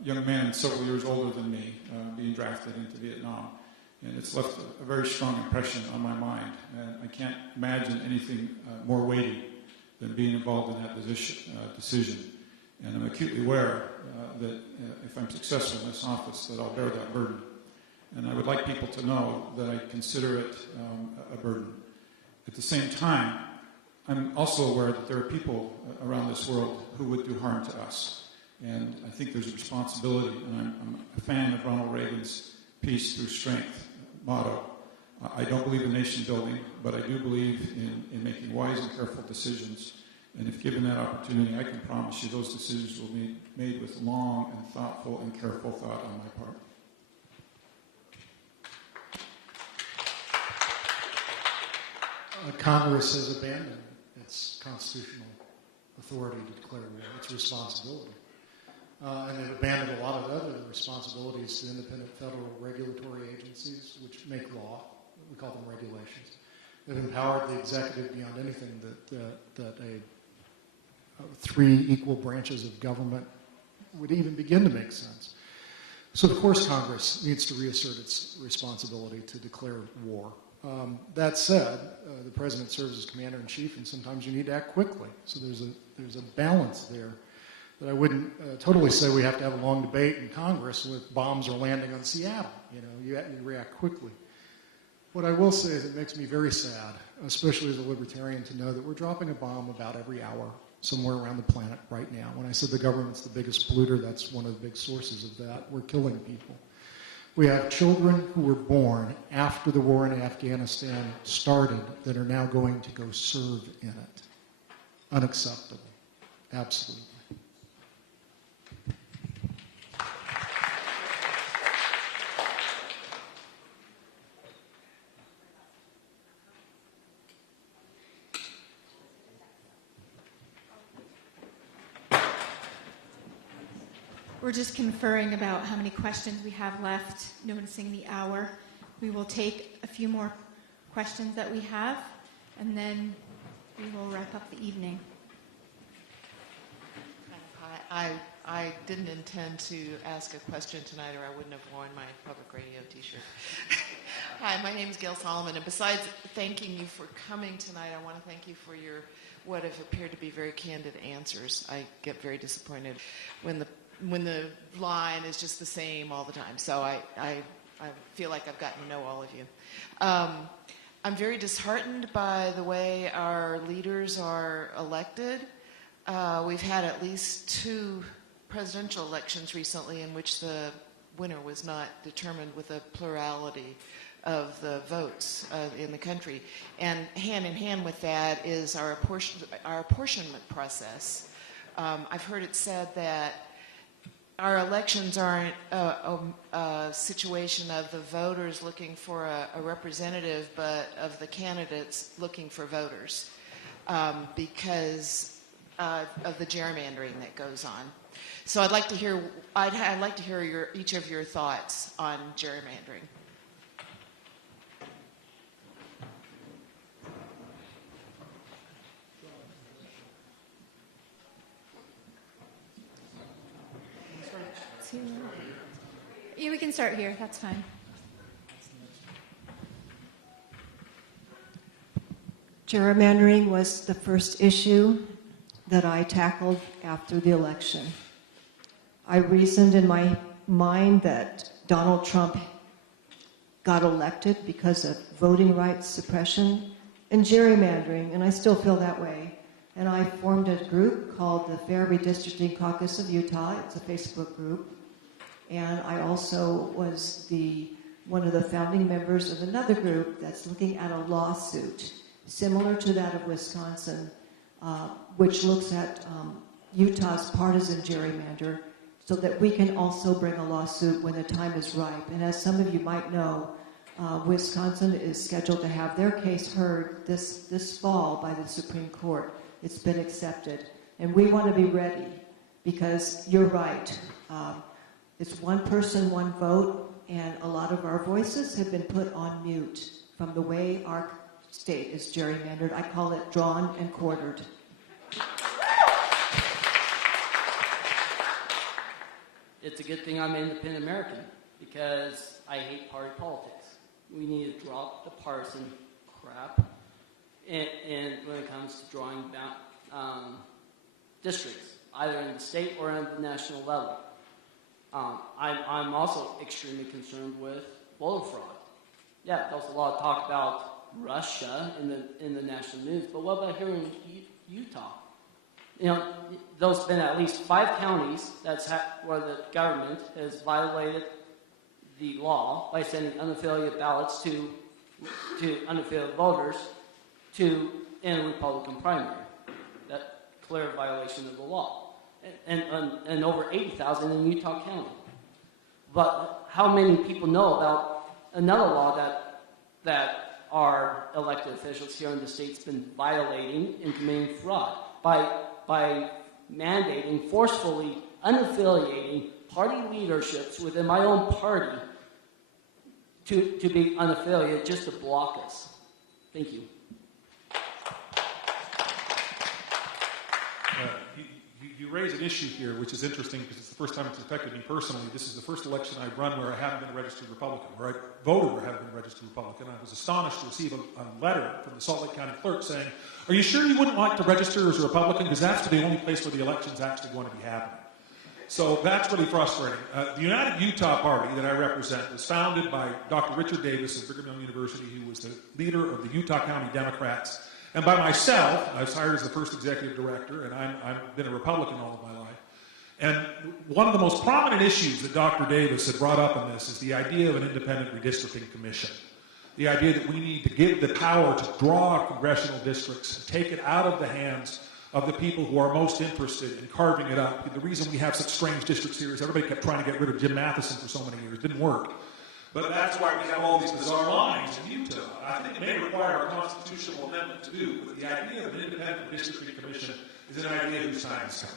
young men several years older than me being drafted into Vietnam. And it's left a very strong impression on my mind. And I can't imagine anything more weighty than being involved in that decision. And I'm acutely aware that if I'm successful in this office, that I'll bear that burden. And I would like people to know that I consider it a burden. At the same time, I'm also aware that there are people around this world who would do harm to us. And I think there's a responsibility, and I'm a fan of Ronald Reagan's peace through strength motto. I don't believe in nation building, but I do believe in making wise and careful decisions. And if given that opportunity, I can promise you those decisions will be made with long and thoughtful and careful thought on my part. Congress has abandoned its constitutional authority to declare war, its responsibility. And they've abandoned a lot of other responsibilities to independent federal regulatory agencies, which make law. We call them regulations. They've empowered the executive beyond anything that three equal branches of government would even begin to make sense. So, of course, Congress needs to reassert its responsibility to declare war. That said, the president serves as commander-in-chief, and sometimes you need to act quickly. So there's a balance there. But I wouldn't totally say we have to have a long debate in Congress with bombs are landing on Seattle. You react quickly. What I will say is it makes me very sad, especially as a libertarian, to know that we're dropping a bomb about every hour somewhere around the planet right now. When I said the government's the biggest polluter, that's one of the big sources of that. We're killing people. We have children who were born after the war in Afghanistan started that are now going to go serve in it. Unacceptable. Absolutely. We're just conferring about how many questions we have left, noticing the hour. We will take a few more questions that we have, and then we will wrap up the evening. I didn't intend to ask a question tonight, or I wouldn't have worn my public radio t-shirt. Hi, my name is Gail Solomon, and besides thanking you for coming tonight, I want to thank you for your what have appeared to be very candid answers. I get very disappointed when the line is just the same all the time. So I feel like I've gotten to know all of you. I'm very disheartened by the way our leaders are elected. We've had at least 2 presidential elections recently in which the winner was not determined with a plurality of the votes in the country. And hand in hand with that is our apportionment process. I've heard it said that our elections aren't a situation of the voters looking for a representative, but of the candidates looking for voters because of the gerrymandering that goes on. So I'd like to hear each of your thoughts on gerrymandering. Yeah, we can start here. That's fine. Gerrymandering was the first issue that I tackled after the election. I reasoned in my mind that Donald Trump got elected because of voting rights suppression and gerrymandering, and I still feel that way. And I formed a group called the Fair Redistricting Caucus of Utah. It's a Facebook group. And I also was one of the founding members of another group that's looking at a lawsuit similar to that of Wisconsin, which looks at Utah's partisan gerrymander, so that we can also bring a lawsuit when the time is ripe. And as some of you might know, Wisconsin is scheduled to have their case heard this fall by the Supreme Court. It's been accepted. And we want to be ready, because you're right. It's one person, one vote, and a lot of our voices have been put on mute from the way our state is gerrymandered. I call it drawn and quartered. It's a good thing I'm an independent American, because I hate party politics. We need to drop the partisan crap and when it comes to drawing districts, either in the state or at the national level. I'm also extremely concerned with voter fraud. Yeah, there's a lot of talk about Russia in the national news, but what about here in Utah? You know, there's been at least 5 counties where the government has violated the law by sending unaffiliated ballots to unaffiliated voters in a Republican primary. That clear violation of the law. And over 80,000 in Utah County. But how many people know about another law that our elected officials here in the state's been violating and committing fraud by mandating, forcefully unaffiliating party leaderships within my own party to be unaffiliated just to block us? Thank you. You raise an issue here, which is interesting because it's the first time it's affected me personally. This is the first election I've run where I haven't been a registered Republican, where I voted where I haven't been a registered Republican. I was astonished to receive a letter from the Salt Lake County clerk saying, "Are you sure you wouldn't like to register as a Republican? Because that's the only place where the election's actually going to be happening." So that's really frustrating. The United Utah Party that I represent was founded by Dr. Richard Davis of Brigham Young University, who was the leader of the Utah County Democrats And by myself, I was hired as the first executive director, and I've been a Republican all of my life. And one of the most prominent issues that Dr. Davis had brought up in this is the idea of an independent redistricting commission. The idea that we need to give the power to draw congressional districts and take it out of the hands of the people who are most interested in carving it up. The reason we have such strange districts here is everybody kept trying to get rid of Jim Matheson for so many years. It didn't work. But that's why we have all these bizarre lines in Utah. I think it may require a constitutional amendment to do, but the idea of an independent redistricting commission is an idea whose time has come.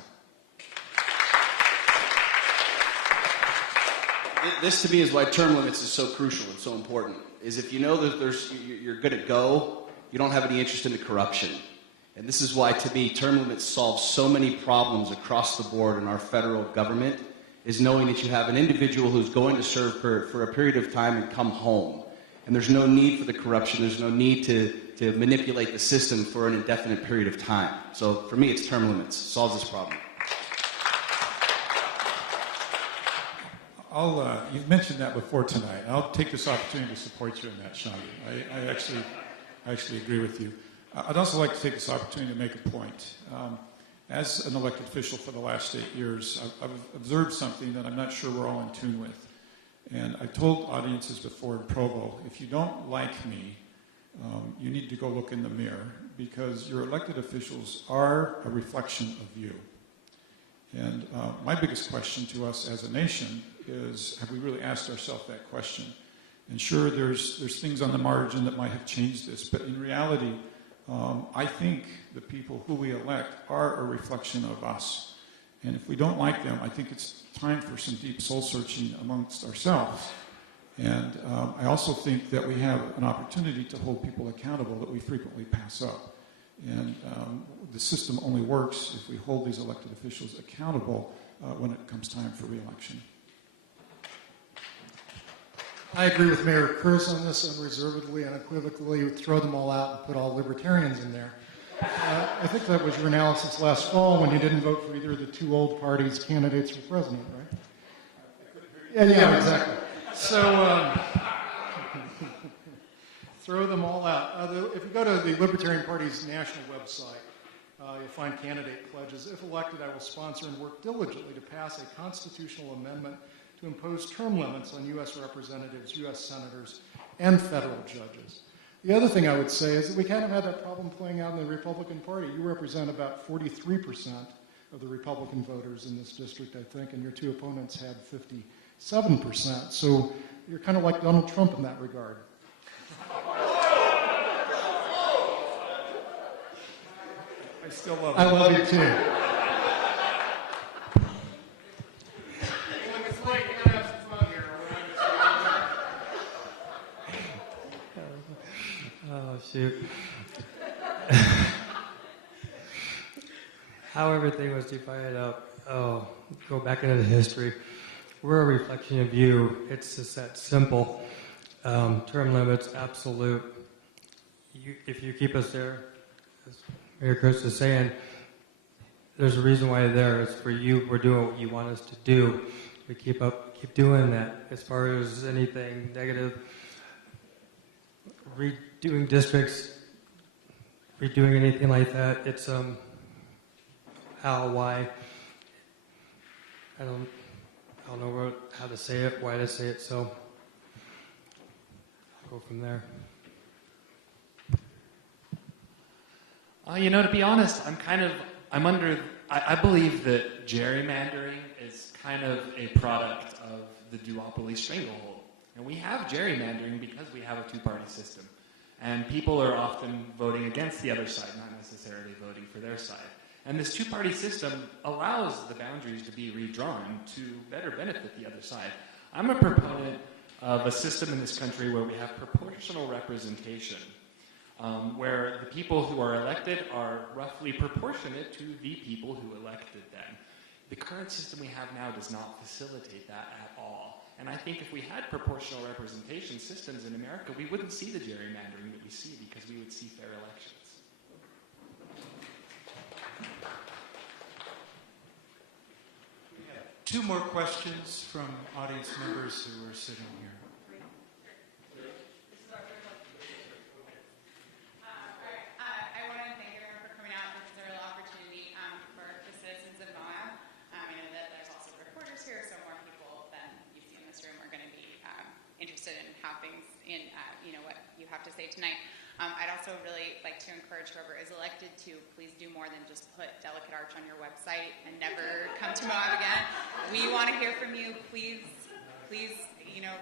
This to me is why term limits is so crucial and so important, is if you know that you're good at go, you don't have any interest in the corruption. And this is why, to me, term limits solve so many problems across the board in our federal government, is knowing that you have an individual who's going to serve for a period of time and come home. And there's no need for the corruption. There's no need to manipulate the system for an indefinite period of time. So for me, it's term limits. It solves this problem. You've mentioned that before tonight. I'll take this opportunity to support you in that, Sean. I actually agree with you. I'd also like to take this opportunity to make a point. As an elected official for the last 8 years, I've observed something that I'm not sure we're all in tune with. And I told audiences before in Provo, if you don't like me, you need to go look in the mirror, because your elected officials are a reflection of you. And my biggest question to us as a nation is, have we really asked ourselves that question? And sure, there's things on the margin that might have changed this, but in reality, I think the people who we elect are a reflection of us. And if we don't like them, I think it's time for some deep soul searching amongst ourselves. And I also think that we have an opportunity to hold people accountable that we frequently pass up. And the system only works if we hold these elected officials accountable when it comes time for re-election. I agree with Mayor Cruz on this unreservedly, unequivocally. Throw them all out and put all libertarians in there. I think that was your analysis last fall when you didn't vote for either of the two old parties' candidates for president, right? Yeah, exactly. So throw them all out. If you go to the Libertarian Party's national website, you'll find candidate pledges. If elected, I will sponsor and work diligently to pass a constitutional amendment to impose term limits on U.S. representatives, U.S. senators, and federal judges. The other thing I would say is that we kind of had that problem playing out in the Republican Party. You represent about 43% of the Republican voters in this district, I think, and your two opponents had 57%. So you're kind of like Donald Trump in that regard. I still love I love you too. Oh, shoot. How everything was divided up. Oh, go back into the history. We're a reflection of you. It's just that simple. Term limits, absolute. If you keep us there, as Mayor Chris is saying, there's a reason why you're there. It's for you. We're doing what you want us to do. We keep doing that. As far as anything negative, redoing districts, redoing anything like that, it's how, why. I don't know how to say it, why to say it, so I'll go from there. To be honest, I believe that gerrymandering is kind of a product of the duopoly stranglehold. And we have gerrymandering because we have a two-party system. And people are often voting against the other side, not necessarily voting for their side. And this two-party system allows the boundaries to be redrawn to better benefit the other side. I'm a proponent of a system in this country where we have proportional representation, where the people who are elected are roughly proportionate to the people who elected them. The current system we have now does not facilitate that at all. And I think if we had proportional representation systems in America, we wouldn't see the gerrymandering that we see, because we would see fair elections. Two more questions from audience members who are sitting here. I George, whoever is elected, to please do more than just put Delicate Arch on your website and never come to Moab again. We want to hear from you. Please,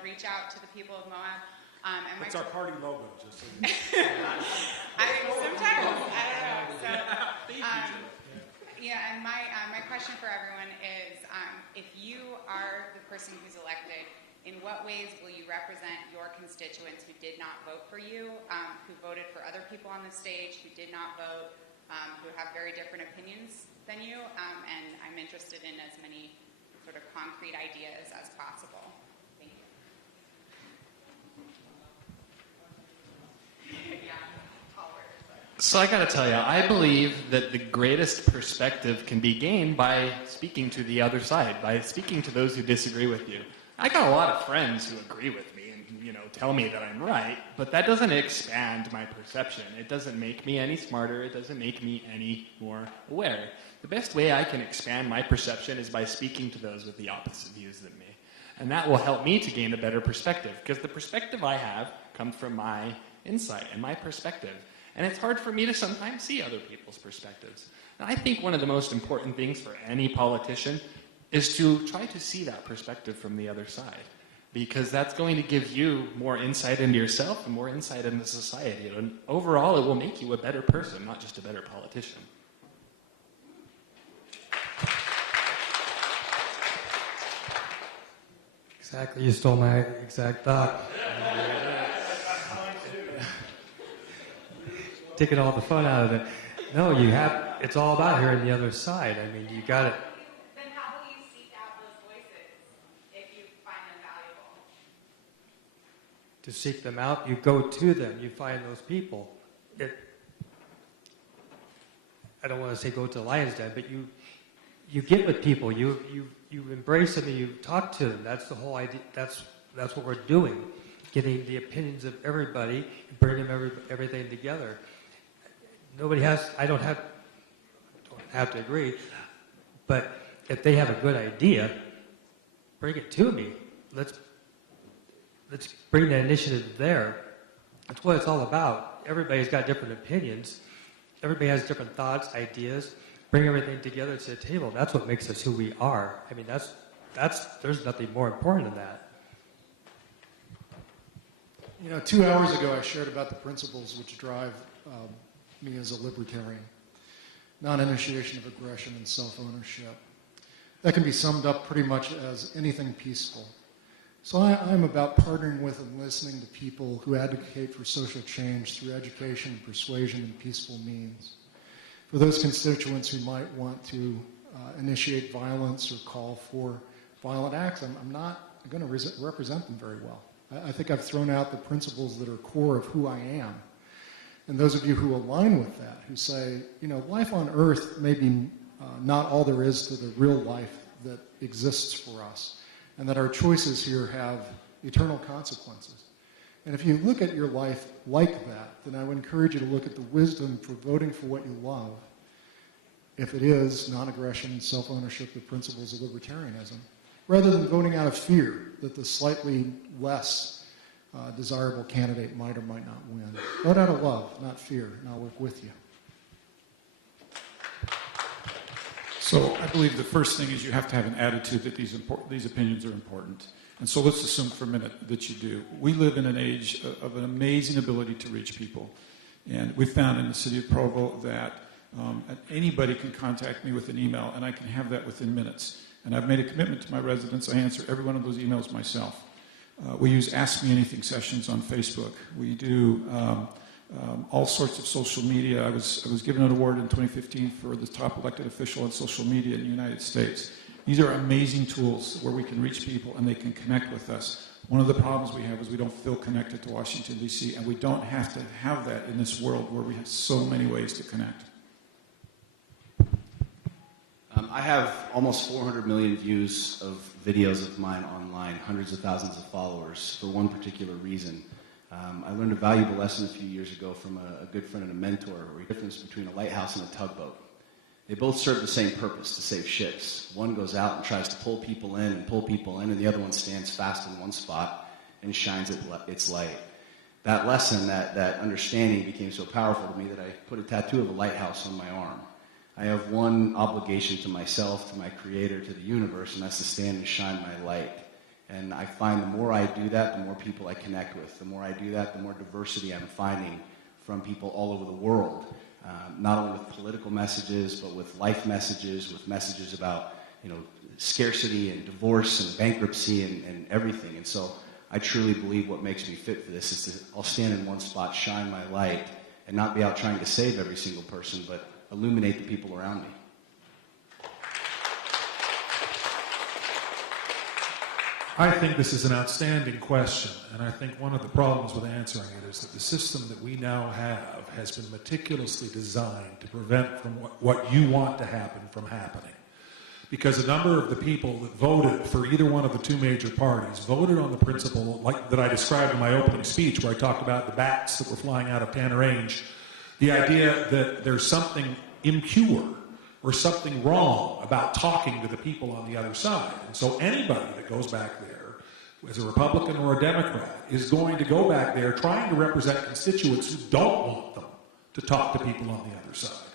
reach out to the people of Moab. It's our party logo, just so you know. Sometimes, I don't know. So, and my question for everyone is, if you are the person who's elected, in what ways will you represent your constituents who did not vote for you, who voted for other people on the stage, who did not vote, who have very different opinions than you? And I'm interested in as many sort of concrete ideas as possible. Thank you. So I gotta tell you, I believe that the greatest perspective can be gained by speaking to the other side, by speaking to those who disagree with you. I got a lot of friends who agree with me and, tell me that I'm right, but that doesn't expand my perception. It doesn't make me any smarter. It doesn't make me any more aware. The best way I can expand my perception is by speaking to those with the opposite views than me. And that will help me to gain a better perspective, because the perspective I have comes from my insight and my perspective. And it's hard for me to sometimes see other people's perspectives. And I think one of the most important things for any politician is to try to see that perspective from the other side, because that's going to give you more insight into yourself and more insight into society. And overall, it will make you a better person, not just a better politician. Exactly, you stole my exact thought. Taking all the fun out of it. No, it's all about hearing the other side. I mean, you got it. Then how will you seek out those voices if you find them valuable? To seek them out, you go to them, you find those people. I don't want to say go to the lion's den, but you get with people, you embrace them and you talk to them. That's the whole idea. That's what we're doing, getting the opinions of everybody and bringing everything together. I don't have to agree, but if they have a good idea, bring it to me. Let's bring the initiative there. That's what it's all about. Everybody's got different opinions. Everybody has different thoughts, ideas. Bring everything together to the table. That's what makes us who we are. I mean, there's nothing more important than that. 2 hours ago I shared about the principles which drive me as a libertarian. Non-initiation of aggression and self-ownership. That can be summed up pretty much as anything peaceful. So I'm about partnering with and listening to people who advocate for social change through education, persuasion, and peaceful means. For those constituents who might want to initiate violence or call for violent acts, I'm not going to represent them very well. I think I've thrown out the principles that are core of who I am. And those of you who align with that, who say, life on earth may be not all there is to the real life that exists for us, and that our choices here have eternal consequences. And if you look at your life like that, then I would encourage you to look at the wisdom for voting for what you love, if it is non-aggression, self-ownership, the principles of libertarianism, rather than voting out of fear that the slightly less desirable candidate might or might not win. Vote out of love, not fear, and I'll work with you. So I believe the first thing is you have to have an attitude that these opinions are important. And so let's assume for a minute that you do. We live in an age of an amazing ability to reach people. And we found in the city of Provo that anybody can contact me with an email, and I can have that within minutes. And I've made a commitment to my residents. I answer every one of those emails myself. We use Ask Me Anything sessions on Facebook. We do all sorts of social media. I was given an award in 2015 for the top elected official on social media in the United States. These are amazing tools where we can reach people and they can connect with us. One of the problems we have is we don't feel connected to Washington, D.C., and we don't have to have that in this world where we have so many ways to connect. I have almost 400 million views of videos of mine online, hundreds of thousands of followers, for one particular reason. I learned a valuable lesson a few years ago from a good friend and a mentor, where the difference between a lighthouse and a tugboat. They both serve the same purpose, to save ships. One goes out and tries to pull people in, and the other one stands fast in one spot and shines its light. that lesson, that understanding became so powerful to me that I put a tattoo of a lighthouse on my arm. I have one obligation to myself, to my Creator, to the universe, and that's to stand and shine my light. And I find the more I do that, the more people I connect with. The more I do that, the more diversity I'm finding from people all over the world. Not only with political messages, but with life messages, with messages about, scarcity and divorce and bankruptcy and everything. And so I truly believe what makes me fit for this is I'll stand in one spot, shine my light, and not be out trying to save every single person, but illuminate the people around me. I think this is an outstanding question, and I think one of the problems with answering it is that the system that we now have has been meticulously designed to prevent from what you want to happen from happening. Because a number of the people that voted for either one of the two major parties voted on the principle that I described in my opening speech, where I talked about the bats that were flying out of Tanner Range, the idea that there's something impure or something wrong about talking to the people on the other side. And so anybody that goes back there, as a Republican or a Democrat, is going to go back there trying to represent constituents who don't want them to talk to people on the other side.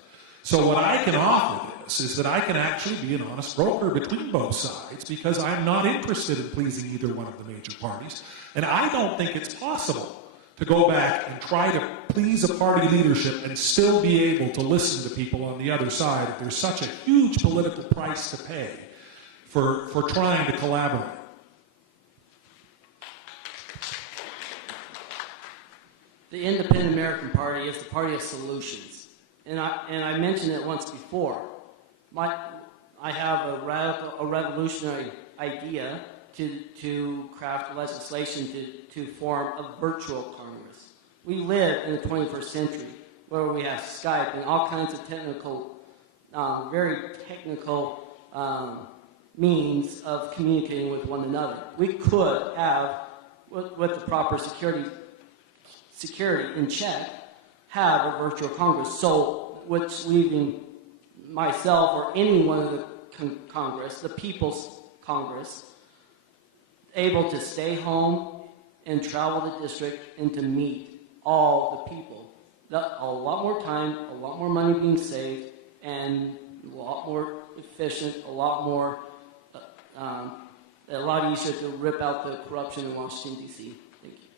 So what I can offer this is that I can actually be an honest broker between both sides, because I'm not interested in pleasing either one of the major parties. And I don't think it's possible to go back and try to please a party leadership and still be able to listen to people on the other side if there's such a huge political price to pay for trying to collaborate. The Independent American Party is the party of solutions. And I mentioned it once before. I have a revolutionary idea to craft legislation to form a virtual Congress. We live in the 21st century where we have Skype and all kinds of technical, very technical means of communicating with one another. We could have, with the proper security in check, have a virtual Congress. So, which leaving myself or any one of the Congress, the People's Congress, able to stay home and travel the district and to meet all the people. A lot more time, a lot more money being saved, and a lot more efficient, a lot easier to rip out the corruption in Washington, D.C. Thank you.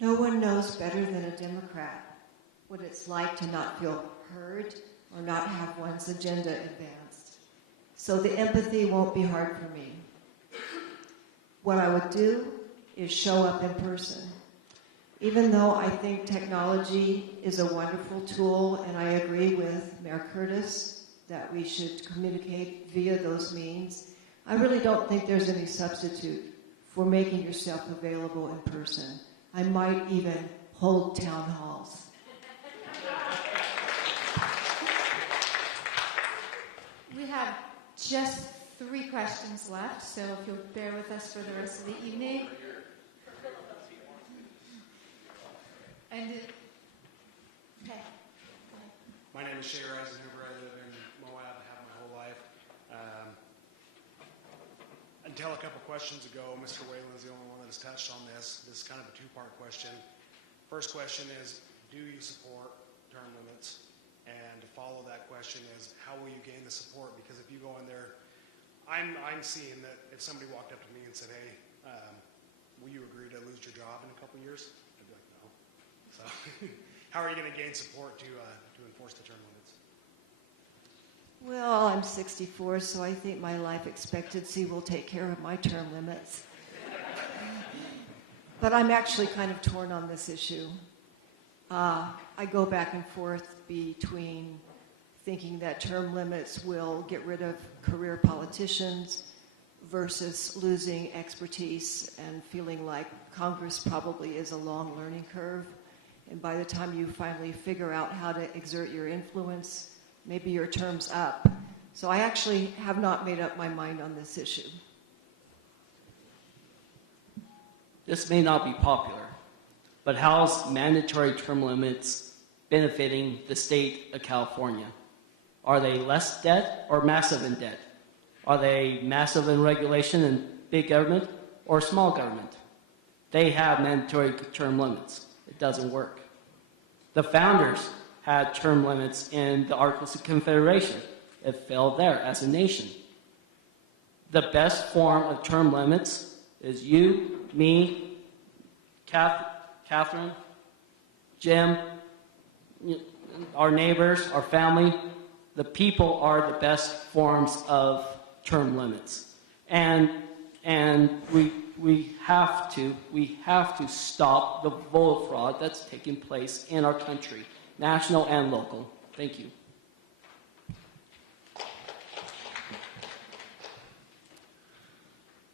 No one knows better than a Democrat what it's like to not feel heard or not have one's agenda advanced. So the empathy won't be hard for me. What I would do is show up in person. Even though I think technology is a wonderful tool, and I agree with Mayor Curtis that we should communicate via those means, I really don't think there's any substitute for making yourself available in person. I might even hold town halls. We have just 3 questions left, so if you'll bear with us for the rest of the evening. Okay. My name is Shay Eisenhuber. I live in Moab. I have my whole life. Until a couple questions ago, Mr. Whalen is the only one that has touched on this. This is kind of a 2-part question. First question is, do you support term limits? And to follow that question is, how will you gain the support? Because if you go in there, I'm seeing that if somebody walked up to me and said, hey, will you agree to lose your job in a couple years? I'd be like, no. So how are you going to gain support to enforce the term limits? Well, I'm 64, so I think my life expectancy will take care of my term limits. But I'm actually kind of torn on this issue. I go back and forth between thinking that term limits will get rid of career politicians versus losing expertise and feeling like Congress probably is a long learning curve. And by the time you finally figure out how to exert your influence, maybe your term's up. So I actually have not made up my mind on this issue. This may not be popular, but how's mandatory term limits benefiting the state of California? Are they less debt or massive in debt? Are they massive in regulation and big government or small government? They have mandatory term limits. It doesn't work. The founders had term limits in the Articles of Confederation. It failed there as a nation. The best form of term limits is you, me, Catherine, Jim, our neighbors, our family. The people are the best forms of term limits. And we have to stop the voter fraud that's taking place in our country, national and local. Thank you.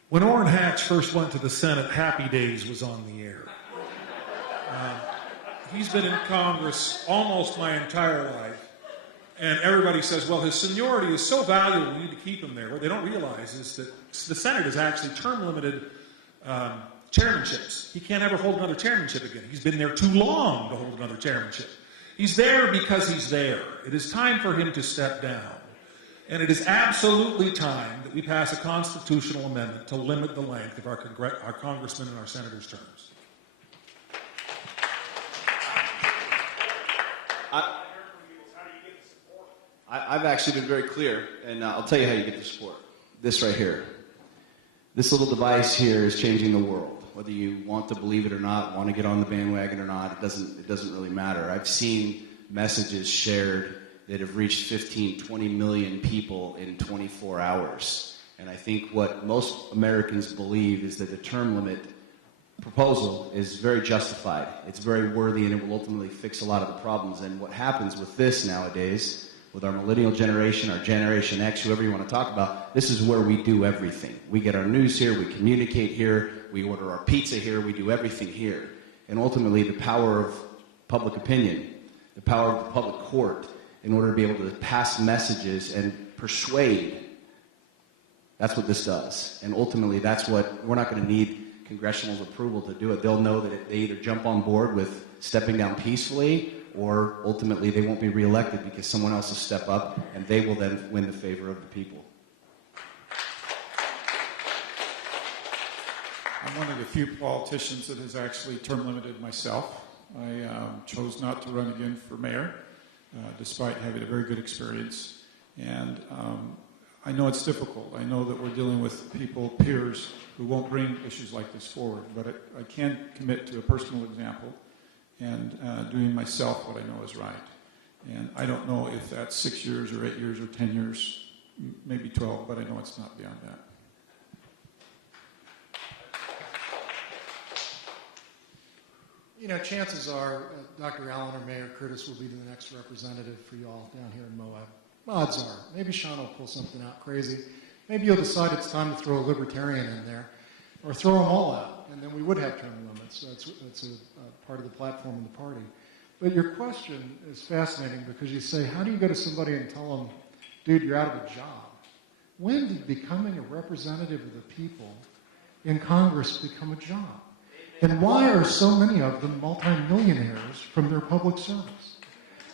When Orrin Hatch first went to the Senate, Happy Days was on the air. He's been in Congress almost my entire life, and everybody says, well, his seniority is so valuable, we need to keep him there. What they don't realize is that the Senate is actually term-limited chairmanships. He can't ever hold another chairmanship again. He's been there too long to hold another chairmanship. He's there because he's there. It is time for him to step down. And it is absolutely time that we pass a constitutional amendment to limit the length of our congressmen and our senators' terms. I've actually been very clear, and I'll tell you how you get the support. This right here. This little device here is changing the world. Whether you want to believe it or not, want to get on the bandwagon or not, it doesn't really matter. I've seen messages shared that have reached 15, 20 million people in 24 hours. And I think what most Americans believe is that the term limit proposal is very justified. It's very worthy, and it will ultimately fix a lot of the problems. And what happens with this nowadays, with our millennial generation, our Generation X, whoever you want to talk about, this is where we do everything. We get our news here, we communicate here, we order our pizza here, we do everything here. And ultimately, the power of public opinion, the power of the public court, in order to be able to pass messages and persuade, that's what this does. And ultimately, that's what, we're not going to need Congressional's approval to do it. They'll know that they either jump on board with stepping down peacefully, or ultimately they won't be reelected because someone else will step up and they will then win the favor of the people. I'm one of the few politicians that has actually term limited myself. I chose not to run again for mayor, despite having a very good experience. And I know it's difficult. I know that we're dealing with people, peers, who won't bring issues like this forward. But I can commit to a personal example and doing myself what I know is right. And I don't know if that's 6 years or 8 years or 10 years, maybe 12, but I know it's not beyond that. You know, chances are Dr. Allen or Mayor Curtis will be the next representative for you all down here in Moab. Odds are. Maybe Sean will pull something out crazy. Maybe you'll decide it's time to throw a libertarian in there, or throw them all out, and then we would have term limits. That's a part of the platform of the party. But your question is fascinating because you say, how do you go to somebody and tell them, dude, you're out of a job? When did becoming a representative of the people in Congress become a job? And why are so many of them multimillionaires from their public service?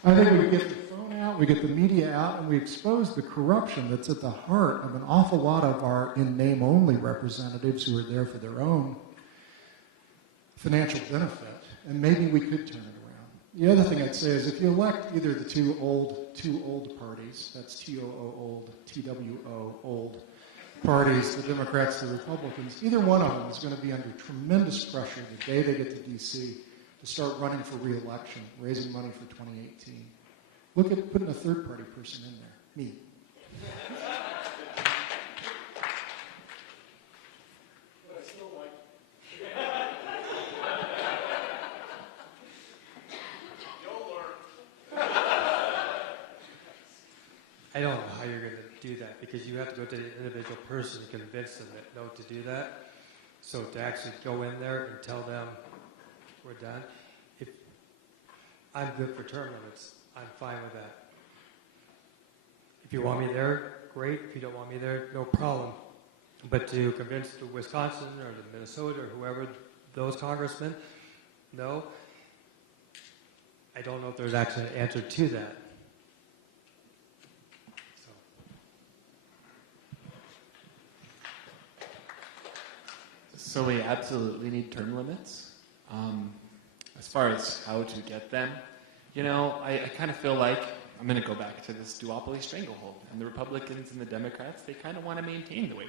I think we get the phone out, we get the media out, and we expose the corruption that's at the heart of an awful lot of our in-name-only representatives who are there for their own financial benefit, and maybe we could turn it around. The other thing I'd say is if you elect either the two old parties, that's T-O-O old, T-W-O old parties, the Democrats, the Republicans, either one of them is going to be under tremendous pressure the day they get to D.C. to start running for re-election, raising money for 2018. Look at putting a third-party person in there, me. I don't know how you're going to do that because you have to go to the individual person and convince them that no to do that. So to actually go in there and tell them we're done, if I'm good for term limits, I'm fine with that. If you want me there, great. If you don't want me there, no problem. But to convince the Wisconsin or the Minnesota or whoever, those congressmen, no, I don't know if there's actually an answer to that. So we absolutely need term limits. As far as how to get them, I kind of feel like I'm going to go back to this duopoly stranglehold. And the Republicans and the Democrats, they kind of want to maintain the way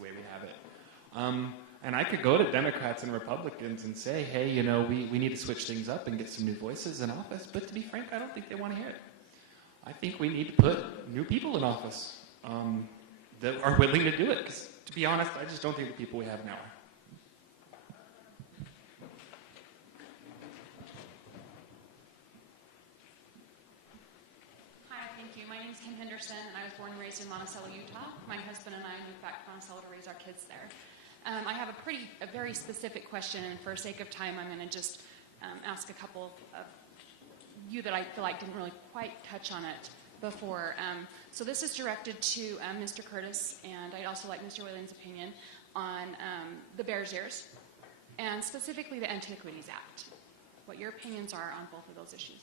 we have it. And I could go to Democrats and Republicans and say, hey, we need to switch things up and get some new voices in office. But to be frank, I don't think they want to hear it. I think we need to put new people in office that are willing to do it. Because to be honest, I just don't think the people we have now are. Kim Henderson, and I was born and raised in Monticello, Utah. My husband and I moved back to Monticello to raise our kids there. I have a very specific question, and for sake of time, I'm going to just ask a couple of you that I feel like didn't really quite touch on it before. So this is directed to Mr. Curtis, and I'd also like Mr. Whalen's opinion on the Bears Ears, and specifically the Antiquities Act. What your opinions are on both of those issues.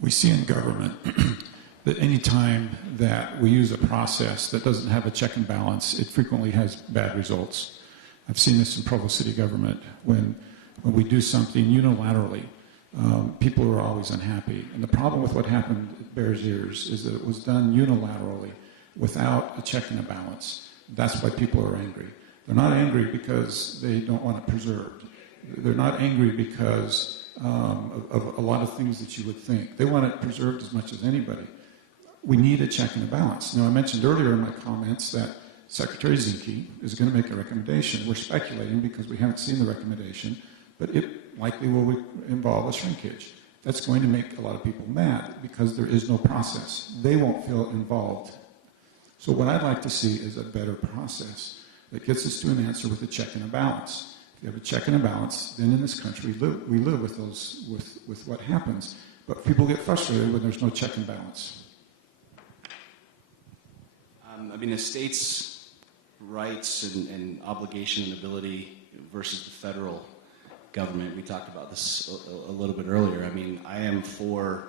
We see in government that any time that we use a process that doesn't have a check and balance, it frequently has bad results. I've seen this in Provo City government when we do something unilaterally. People are always unhappy. And the problem with what happened at Bears Ears is that it was done unilaterally without a check and a balance. That's why people are angry. They're not angry because they don't want it preserved. They're not angry because of a lot of things that you would think. They want it preserved as much as anybody. We need a check and a balance. Now, I mentioned earlier in my comments that Secretary Zinke is going to make a recommendation. We're speculating because we haven't seen the recommendation, but it likely will involve a shrinkage. That's going to make a lot of people mad because there is no process. They won't feel involved. So what I'd like to see is a better process that gets us to an answer with a check and a balance. If you have a check and a balance, then in this country we live with those with what happens. But people get frustrated when there's no check and balance. A state's rights and obligation and ability versus the federal government. We talked about this a little bit earlier. I am for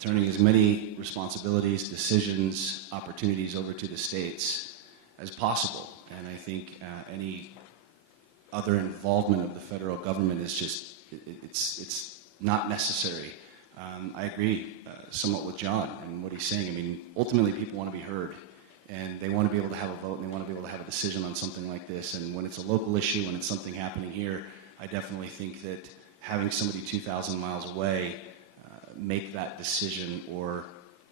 turning as many responsibilities, decisions, opportunities over to the states as possible. And I think any other involvement of the federal government is just, it's not necessary. I agree somewhat with John and what he's saying. Ultimately people want to be heard, and they want to be able to have a vote, and they want to be able to have a decision on something like this. And when it's a local issue, when it's something happening here, I definitely think that having somebody 2,000 miles away make that decision, or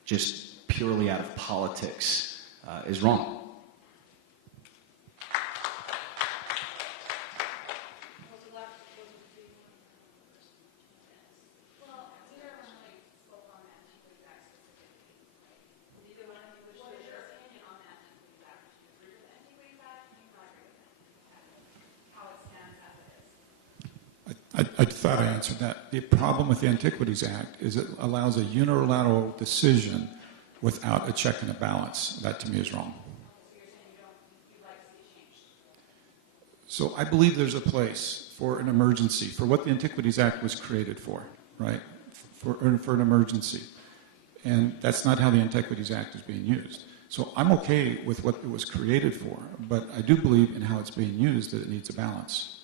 just purely out of politics, is wrong. I thought I answered that. The problem with the Antiquities Act is it allows a unilateral decision without a check and a balance. That to me is wrong. So I believe there's a place for an emergency, for what the Antiquities Act was created for, right? For an emergency. And that's not how the Antiquities Act is being used. So I'm okay with what it was created for, but I do believe in how it's being used, that it needs a balance.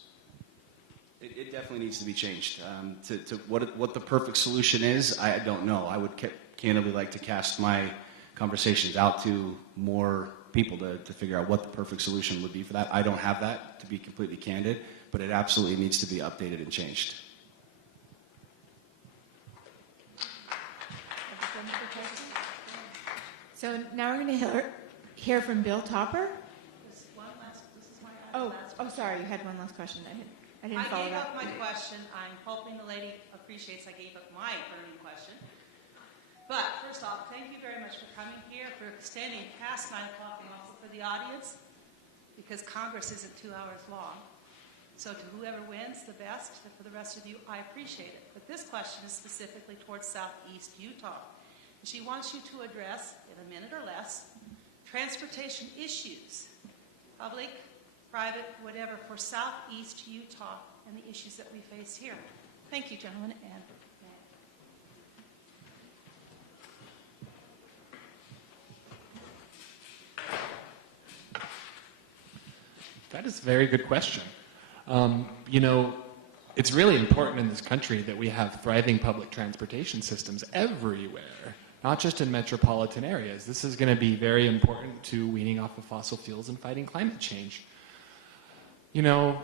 It definitely needs to be changed. To what the perfect solution is, I don't know. I would candidly like to cast my conversations out to more people to figure out what the perfect solution would be for that. I don't have that, to be completely candid, but it absolutely needs to be updated and changed. So now we're going to hear from Bill Topper. Oh, sorry, you had one last question. I didn't follow gave that. up my question. I'm hoping the lady appreciates I gave up my burning question. But first off, thank you very much for coming here, for standing past 9 o'clock, and also for the audience, because Congress isn't 2 hours long. So to whoever wins the best, and for the rest of you, I appreciate it. But this question is specifically towards Southeast Utah. And she wants you to address, in a minute or less, transportation issues, public, private, whatever, for Southeast Utah and the issues that we face here. Thank you, gentlemen, and That is a very good question. You know, it's really important in this country that we have thriving public transportation systems everywhere, not just in metropolitan areas. This is going to be very important to weaning off of fossil fuels and fighting climate change. You know,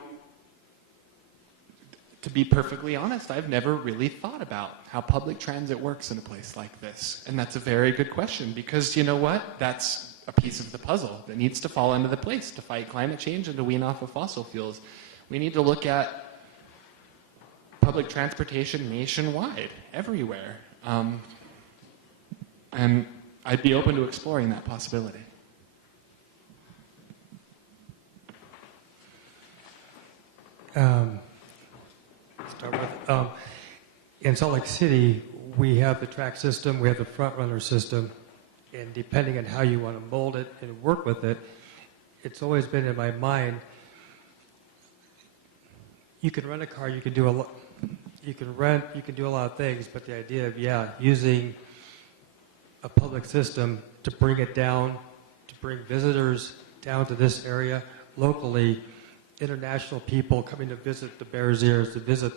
to be perfectly honest, I've never really thought about how public transit works in a place like this. And that's a very good question because, you know what? That's a piece of the puzzle that needs to fall into the place to fight climate change and to wean off of fossil fuels. We need to look at public transportation nationwide, everywhere. And I'd be open to exploring that possibility. Start with, in Salt Lake City, we have the track system, we have the front runner system, and depending on how you want to mold it and work with it, it's always been in my mind, you can rent a car, you can do a lot, you can do a lot of things, but the idea of, using a public system to bring it down, to bring visitors down to this area locally, international people coming to visit the Bears Ears, to visit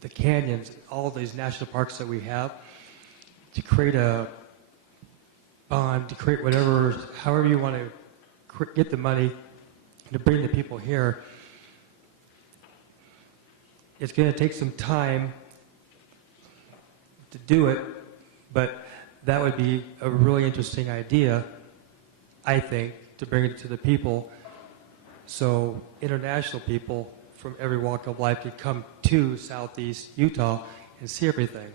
the canyons, all these national parks that we have, to create a bond, to create whatever, however you want to get the money to bring the people here. It's going to take some time to do it, but that would be a really interesting idea, I think, to bring it to the people. So international people from every walk of life could come to Southeast Utah and see everything.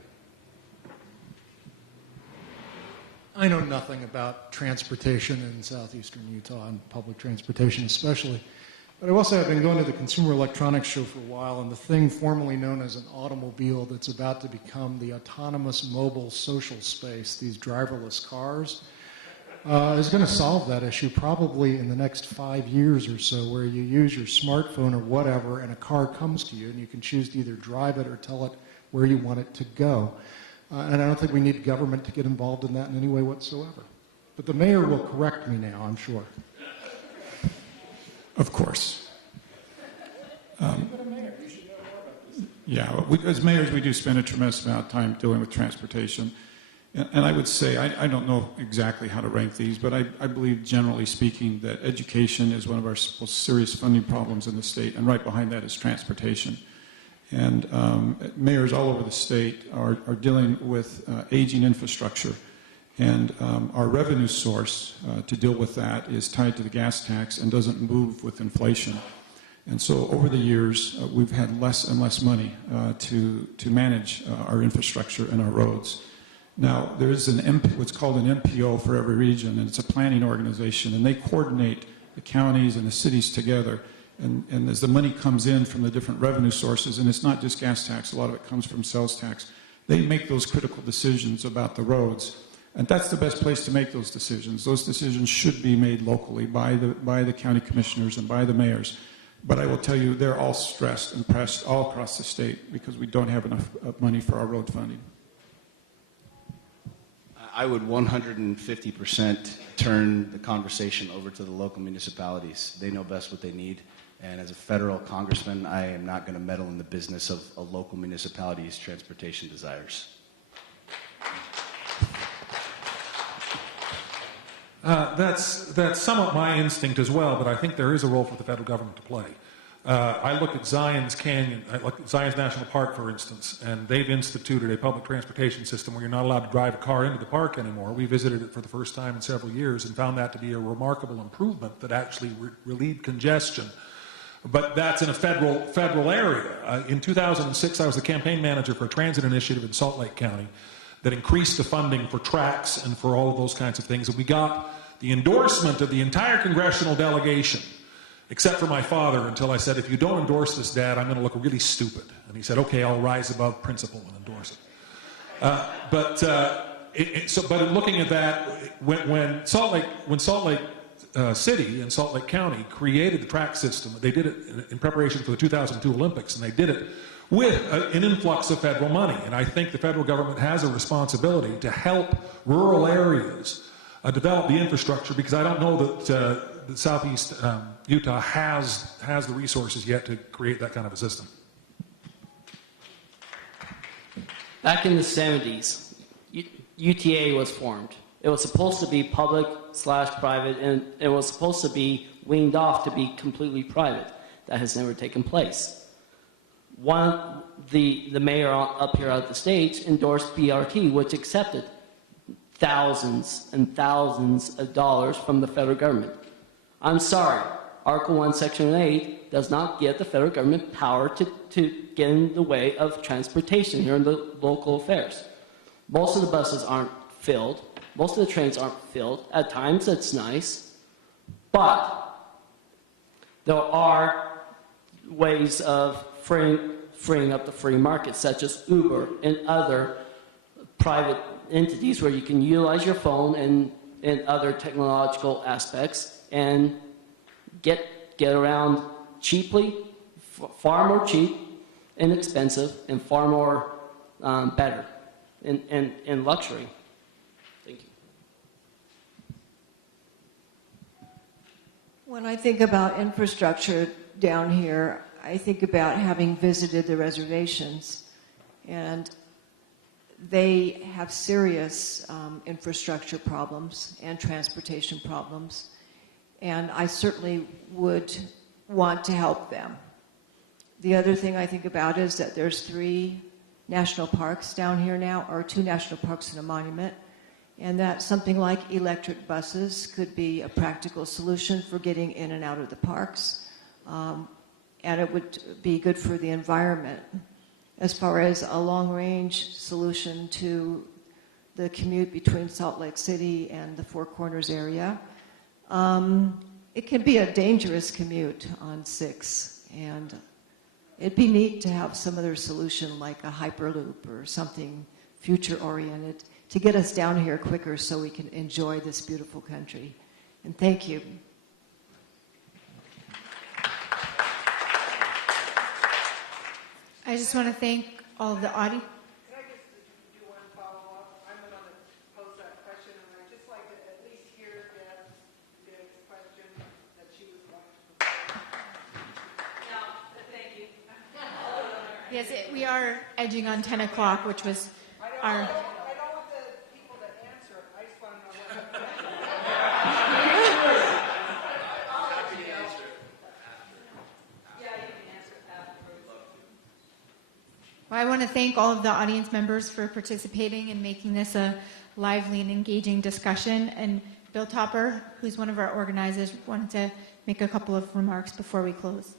I know nothing about transportation in southeastern Utah and public transportation especially. But I will say I've been going to the Consumer Electronics Show for a while, and the thing formerly known as an automobile that's about to become the autonomous mobile social space, these driverless cars, is going to solve that issue probably in the next 5 years or so, where you use your smartphone or whatever and a car comes to you and you can choose to either drive it or tell it where you want it to go. And I don't think we need government to get involved in that in any way whatsoever. But the mayor will correct me now, I'm sure. Of course. As mayors, we do spend a tremendous amount of time dealing with transportation. And I would say, I don't know exactly how to rank these, but I believe, generally speaking, that education is one of our most serious funding problems in the state, and right behind that is transportation. And mayors all over the state are dealing with aging infrastructure. And our revenue source to deal with that is tied to the gas tax and doesn't move with inflation. And so over the years, we've had less and less money to manage our infrastructure and our roads. Now, there's what's called an MPO for every region, and it's a planning organization, and they coordinate the counties and the cities together. And as the money comes in from the different revenue sources, and it's not just gas tax, a lot of it comes from sales tax, they make those critical decisions about the roads. And that's the best place to make those decisions. Those decisions should be made locally by the county commissioners and by the mayors. But I will tell you, they're all stressed and pressed all across the state because we don't have enough money for our road funding. I would 150% turn the conversation over to the local municipalities. They know best what they need. And as a federal congressman, I am not going to meddle in the business of a local municipality's transportation desires. That's somewhat my instinct as well, but I think there is a role for the federal government to play. I look at Zion's Canyon, I look at Zion's National Park, for instance, and they've instituted a public transportation system where you're not allowed to drive a car into the park anymore. We visited it for the first time in several years and found that to be a remarkable improvement that actually relieved congestion. But that's in a federal area. In 2006, I was the campaign manager for a transit initiative in Salt Lake County that increased the funding for tracks and for all of those kinds of things. And we got the endorsement of the entire congressional delegation, except for my father, until I said, if you don't endorse this, Dad, I'm going to look really stupid. And he said, okay, I'll rise above principle and endorse it. But in looking at that, when Salt Lake City and Salt Lake County created the track system, they did it in preparation for the 2002 Olympics, and they did it with an influx of federal money. And I think the federal government has a responsibility to help rural areas develop the infrastructure, because I don't know the Southeast Utah has the resources yet to create that kind of a system. Back in the 70s, UTA was formed. It was supposed to be public/private, and it was supposed to be weaned off to be completely private. That has never taken place. The mayor up here at the stage endorsed BRT, which accepted thousands and thousands of dollars from the federal government. I'm sorry, Article 1, Section 8 does not give the federal government power to get in the way of transportation here in the local affairs. Most of the buses aren't filled. Most of the trains aren't filled. At times it's nice, but there are ways of freeing up the free market, such as Uber and other private entities where you can utilize your phone and other technological aspects and get around cheaply, far more cheap, inexpensive, and far more better in luxury. Thank you. When I think about infrastructure down here, I think about having visited the reservations, and they have serious infrastructure problems and transportation problems, and I certainly would want to help them. The other thing I think about is that there's 3 national parks down here now, or 2 national parks and a monument, and that something like electric buses could be a practical solution for getting in and out of the parks, and it would be good for the environment. As far as a long-range solution to the commute between Salt Lake City and the Four Corners area, it can be a dangerous commute on 6, and it'd be neat to have some other solution like a Hyperloop or something future-oriented to get us down here quicker so we can enjoy this beautiful country. And thank you. I just want to thank all of the audience. Can I just do one follow-up? I'm the one that posed that question, and I'd just like to at least hear Deb's question that she was going to propose. No, but thank you. Yes, we are edging on 10 o'clock, which was our... I don't want the people to answer it. I just want to know what Well, I want to thank all of the audience members for participating and making this a lively and engaging discussion. And Bill Topper, who's one of our organizers, wanted to make a couple of remarks before we close.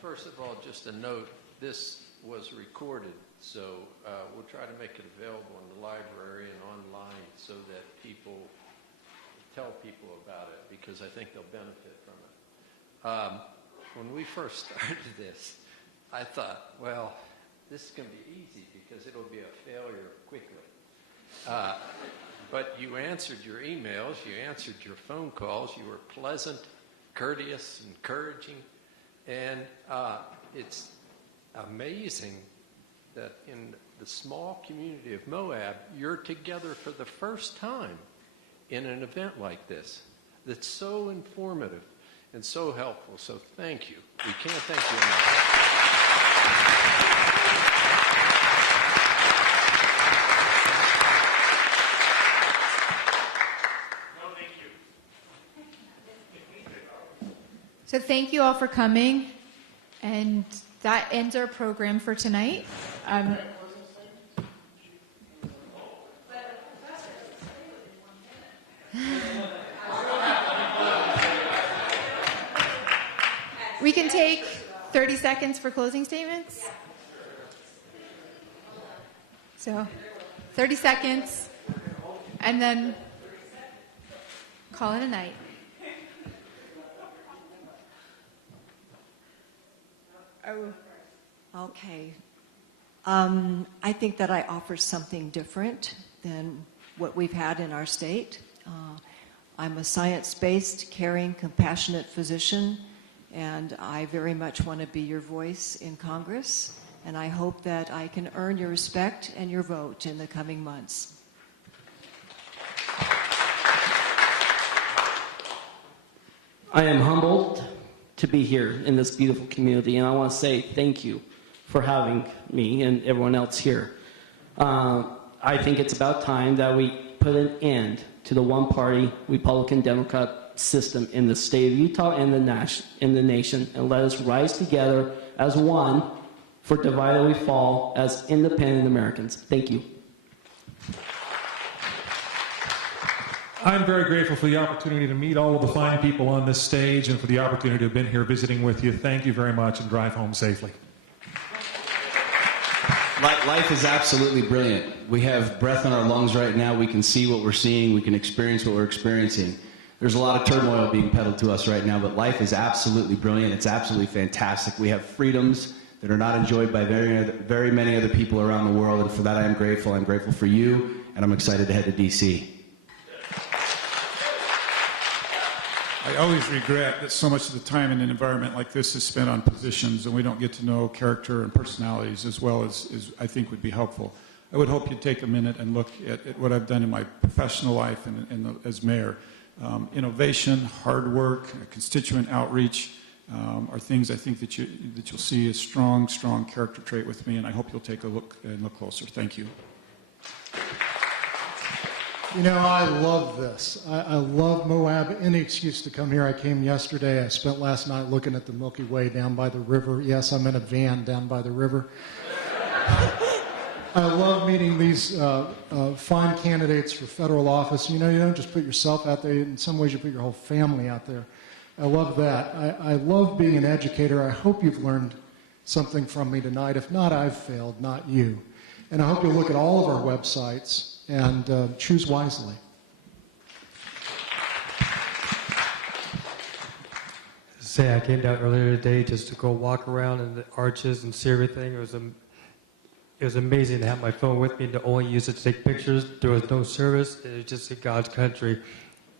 First of all, just a note, this was recorded, so we'll try to make it available in the library and online so that people tell people about it, because I think they'll benefit from it. When we first started this, I thought, well, this is going to be easy because it'll be a failure quickly. But you answered your emails, you answered your phone calls, you were pleasant, courteous, encouraging, and it's amazing that in the small community of Moab, you're together for the first time in an event like this that's so informative and so helpful. So thank you. We can't thank you enough. So thank you all for coming, and that ends our program for tonight. We can take 30 seconds for closing statements. So 30 seconds, and then call it a night. Okay. I think that I offer something different than what we've had in our state. I'm a science-based, caring, compassionate physician, and I very much want to be your voice in Congress, and I hope that I can earn your respect and your vote in the coming months. I am humbled to be here in this beautiful community, and I want to say thank you for having me and everyone else here. I think it's about time that we put an end to the one-party Republican-Democrat system in the state of Utah and in the nation, and let us rise together as one, for divided we fall as independent Americans. Thank you. I'm very grateful for the opportunity to meet all of the fine people on this stage and for the opportunity to have been here visiting with you. Thank you very much, and drive home safely. Life is absolutely brilliant. We have breath in our lungs right now. We can see what we're seeing. We can experience what we're experiencing. There's a lot of turmoil being peddled to us right now, but life is absolutely brilliant. It's absolutely fantastic. We have freedoms that are not enjoyed by very many other people around the world, and for that I am grateful. I'm grateful for you, and I'm excited to head to D.C. I always regret that so much of the time in an environment like this is spent on positions, and we don't get to know character and personalities as well as I think would be helpful. I would hope you'd take a minute and look at what I've done in my professional life and as mayor. Innovation, hard work, constituent outreach are things I think that you'll see as strong character trait with me, and I hope you'll take a look and look closer. Thank you. You know, I love this. I love Moab. Any excuse to come here. I came yesterday. I spent last night looking at the Milky Way down by the river. Yes, I'm in a van down by the river. I love meeting these fine candidates for federal office. You know, you don't just put yourself out there. In some ways, you put your whole family out there. I love that. I love being an educator. I hope you've learned something from me tonight. If not, I've failed, not you. And I hope you'll look at all of our websites and choose wisely. Say, I came down earlier today just to go walk around in the arches and see everything. It was amazing to have my phone with me and to only use it to take pictures. There was no service. It was just in God's country.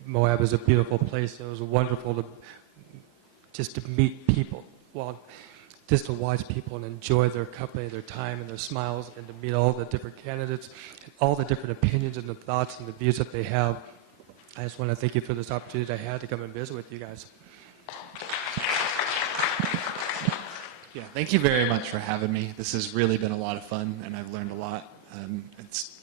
Moab is a beautiful place. It was wonderful to meet people. Well, just to watch people and enjoy their company, their time, and their smiles, and to meet all the different candidates, and all the different opinions and the thoughts and the views that they have. I just want to thank you for this opportunity I had to come and visit with you guys. Yeah, thank you very much for having me. This has really been a lot of fun, and I've learned a lot. It's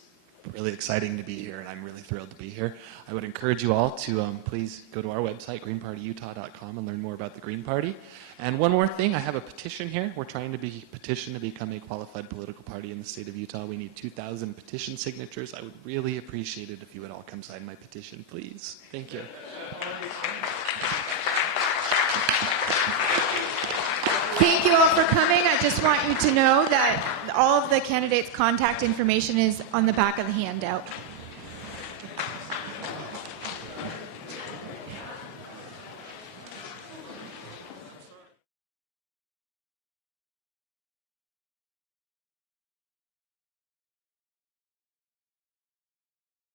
really exciting to be here, and I'm really thrilled to be here. I would encourage you all to please go to our website, greenpartyutah.com, and learn more about the Green Party. And one more thing, I have a petition here. We're trying to petition to become a qualified political party in the state of Utah. We need 2,000 petition signatures. I would really appreciate it if you would all come sign my petition, please. Thank you. Thank you all for coming. I just want you to know that all of the candidates' contact information is on the back of the handout.